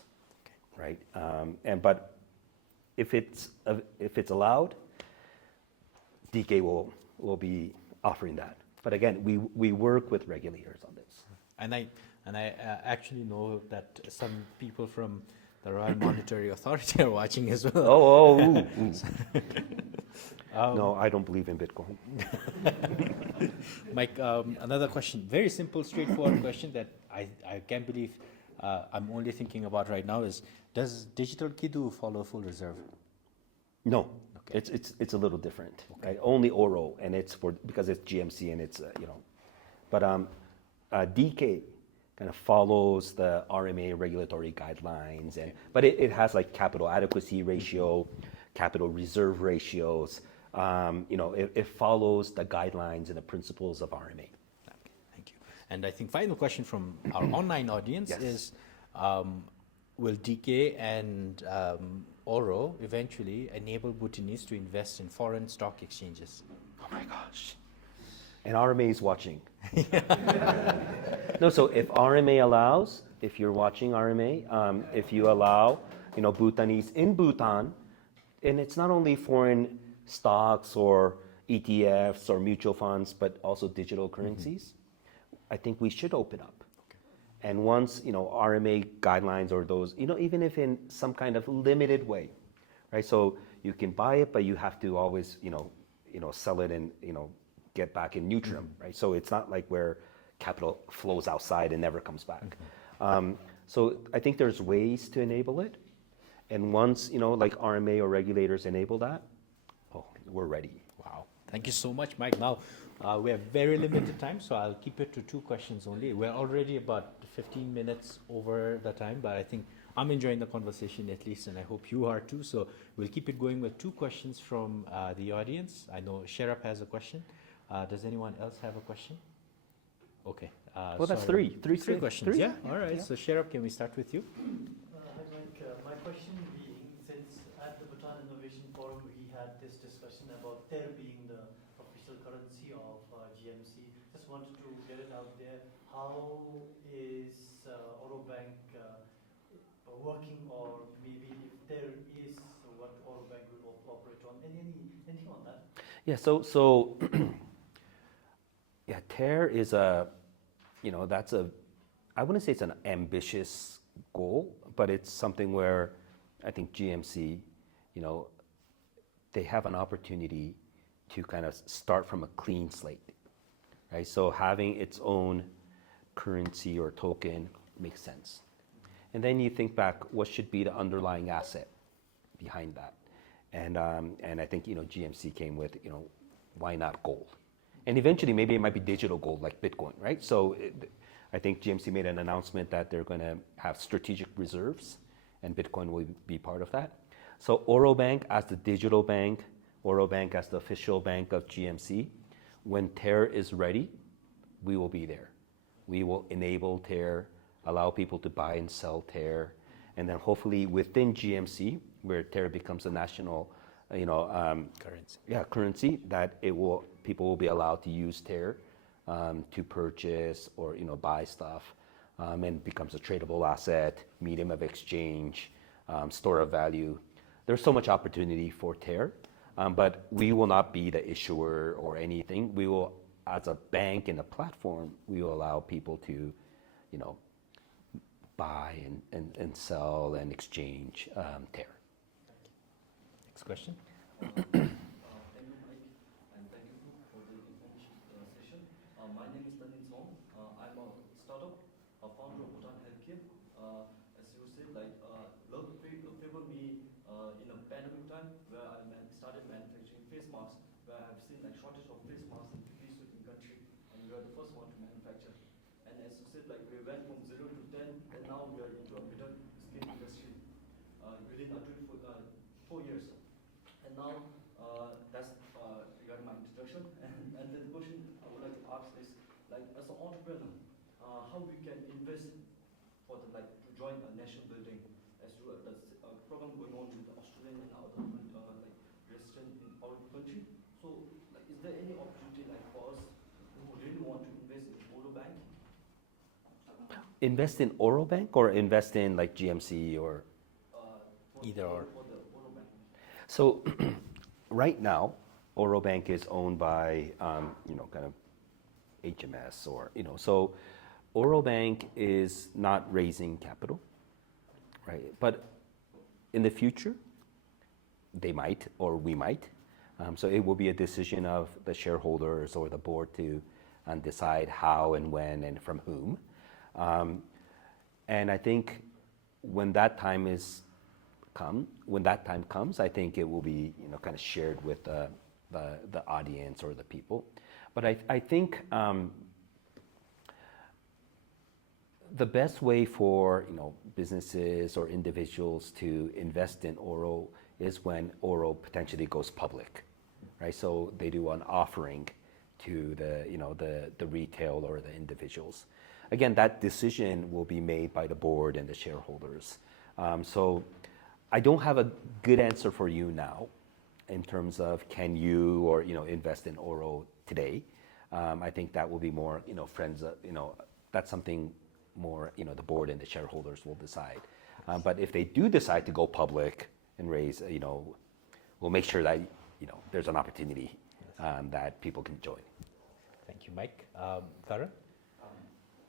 right? But if it's allowed, DK will be offering that. But again, we work with regulators on this. And I actually know that some people from the Royal Monetary Authority are watching as well. Ooh. No, I don't believe in Bitcoin. Mike, another question, very simple, straightforward question that I can't believe I'm only thinking about right now is, does Digital Kidu follow full reserve? No, okay. It's a little different. Okay. Right? Only Oro, and it's because it's GMC and it's but DK kind of follows the RMA regulatory guidelines, but it has like capital adequacy ratio, capital reserve ratios. It follows the guidelines and the principles of RMA. Okay, thank you. And I think final question from our online audience is, will DK and Oro eventually enable Bhutanese to invest in foreign stock exchanges? Oh my gosh. And RMA is watching. No, so if RMA allows, if you're watching RMA, if you allow, Bhutanese in Bhutan, and it's not only foreign stocks or ETFs or mutual funds, but also digital currencies, I think we should open up. Okay. And once, RMA guidelines or those, even if in some kind of limited way, right? So you can buy it, but you have to always, sell it and, get back in neutrum, right? So it's not like where capital flows outside and never comes back. So I think there's ways to enable it. And once, like RMA or regulators enable that, we're ready. Wow. Thank you so much, Mike. Now, we have very limited time, so I'll keep it to 2 questions only. We're already about 15 minutes over the time, but I think I'm enjoying the conversation at least, and I hope you are too. So we'll keep it going with 2 questions from the audience. I know Sherab has a question. Does anyone else have a question? Okay. Well, that's three. Three questions. Three? Yeah. All right. Yeah. So Sherab, can we start with you? Hi, Mike. My question being, since at the Bhutan Innovation Forum we had this discussion about TER being the official currency of GMC, just wanted to get it out there. How is Oro Bank working, or maybe if TER is what Oro Bank will operate on? Anything on that? Yeah. So yeah, TER is that's I wouldn't say it's an ambitious goal, but it's something where I think GMC, they have an opportunity to kind of start from a clean slate, right? So having its own currency or token makes sense. And then you think back, what should be the underlying asset behind that? And I think, GMC came with, why not gold? And eventually, maybe it might be digital gold like Bitcoin, right? So I think GMC made an announcement that they're going to have strategic reserves, and Bitcoin will be part of that. So Oro Bank as the digital bank, Oro Bank as the official bank of GMC, when TER is ready, we will be there. We will enable TER, allow people to buy and sell TER, and then hopefully within GMC, where TER becomes a national, Currency. currency, that people will be allowed to use TER to purchase or buy stuff, and becomes a tradable asset, medium of exchange, store of value. There's so much opportunity for TER, but we will not be the issuer or anything. We will, as a bank and a platform, we will allow people to, buy and sell and exchange TER. Next question. Thank you, Mike, and thank you for the information session. My name is Tanin Song. I'm a startup, a founder of Bhutan Healthcare. As you said, love favor me in a pandemic time where I started manufacturing face masks, where I've seen shortage of face masks in 50 in country, and we are the first one to manufacture. And as you said, we went from 0 to 10, and now we are into a middle scale industry within 4 years. And now, that's regarding my introduction. And then the question I would like to ask is, as an entrepreneur, how we can invest for to join a national building, as you the program going on with the Australian and other resident in our country. So, is there any opportunity for us who really want to invest in Oro Bank? Invest in Oro Bank or invest in GMC or? Either or. For the Oro Bank. So right now, Oro Bank is owned by, kind of HMS or, so Oro Bank is not raising capital, right? But in the future, they might, or we might. So it will be a decision of the shareholders or the board to decide how and when and from whom. And I think when that time comes, I think it will be kind of shared with the audience or the people. But I think the best way for businesses or individuals to invest in Oro is when Oro potentially goes public, right? So they do an offering to the retail or the individuals. Again, that decision will be made by the board and the shareholders. So I don't have a good answer for you now in terms of can you or invest in Oro today. I think that will be more friends. That's something more the board and the shareholders will decide. But if they do decide to go public and raise, we'll make sure that there's an opportunity that people can join. Thank you, Mike. Karan?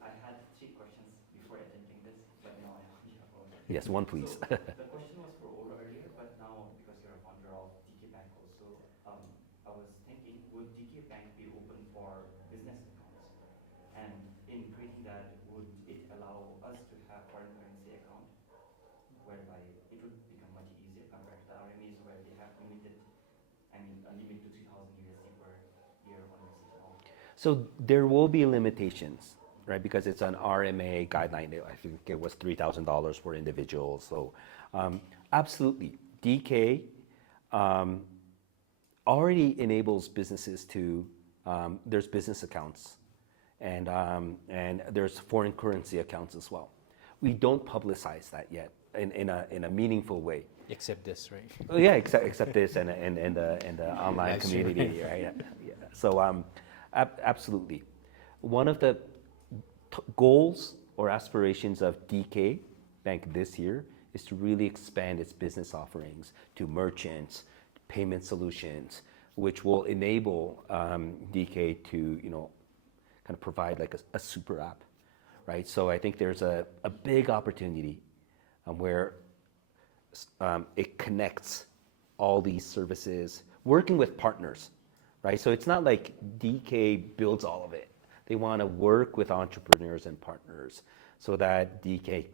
I had 3 questions before attending this, but now I only have one. Yes, one please. So, the question was for Oro earlier, but now because you're a founder of DK Bank also, I was thinking, would DK Bank be open for business accounts? And in creating that, would it allow us to have foreign currency account, whereby it would become much easier compared to the RMAs where they have a limit to 3,000 USD per year on receipt now? So there will be limitations, right? Because it's an RMA guideline. I think it was $3,000 for individuals. So absolutely, DK already enables businesses to. There's business accounts, and there's foreign currency accounts as well. We don't publicize that yet in a meaningful way. Except this, right? Oh, yeah, except this and the online Live community, right? Yeah. So absolutely, one of the goals or aspirations of DK Bank this year is to really expand its business offerings to merchants, payment solutions, which will enable DK to kind of provide like a super app, right? So I think there's a big opportunity where it connects all these services, working with partners, right? So it's not like DK builds all of it. They want to work with entrepreneurs and partners so that DK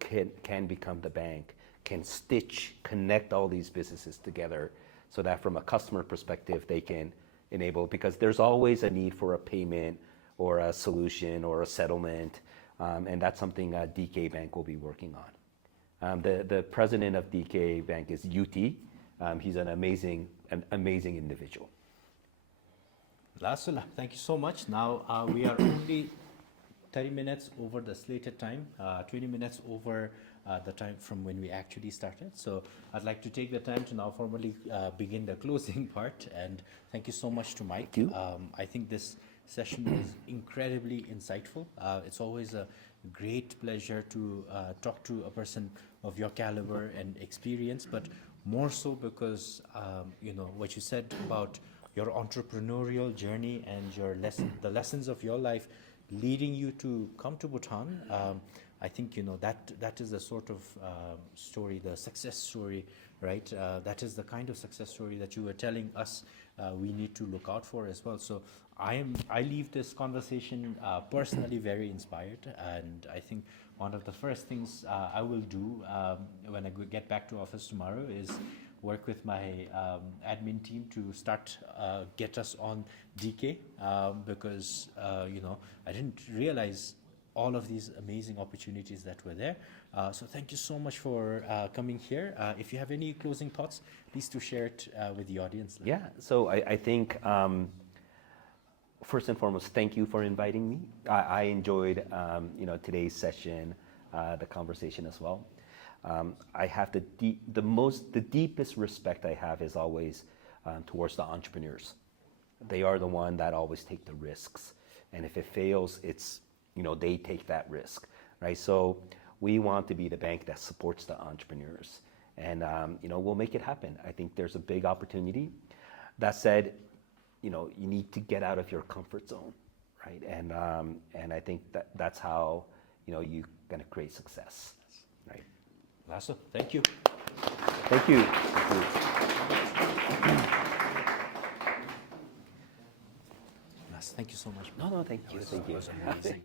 can become the bank, can connect all these businesses together so that from a customer perspective, they can enable, because there's always a need for a payment or a solution or a settlement, and that's something DK Bank will be working on. The president of DK Bank is UT. He's an amazing individual. Lasula, thank you so much. Now we are only 30 minutes over the slated time, 20 minutes over the time from when we actually started. So I'd like to take the time to now formally begin the closing part. And thank you so much to Mike. Thank you. I think this session was incredibly insightful. It's always a great pleasure to talk to a person of your caliber and experience, but more so because what you said about your entrepreneurial journey and the lessons of your life leading you to come to Bhutan. I think that is the sort of story, the success story, right? That is the kind of success story that you were telling us we need to look out for as well. So I leave this conversation personally very inspired, and I think one of the first things I will do when I get back to office tomorrow is work with my admin team to start get us on DK because I didn't realize all of these amazing opportunities that were there. So thank you so much for coming here. If you have any closing thoughts, please do share it with the audience. Yeah, so I think first and foremost, thank you for inviting me. I enjoyed today's session, the conversation as well. I have the deepest respect I have is always towards the entrepreneurs. They are the one that always take the risks, and if it fails, it's they take that risk, right? So we want to be the bank that supports the entrepreneurs, and we'll make it happen. I think there's a big opportunity. That said, you need to get out of your comfort zone, right? And I think that's how you're going to create success, right? Lasso, thank you. Thank you. Thank you. Lasso, thank you so much. No, thank you. It Thank you. was amazing.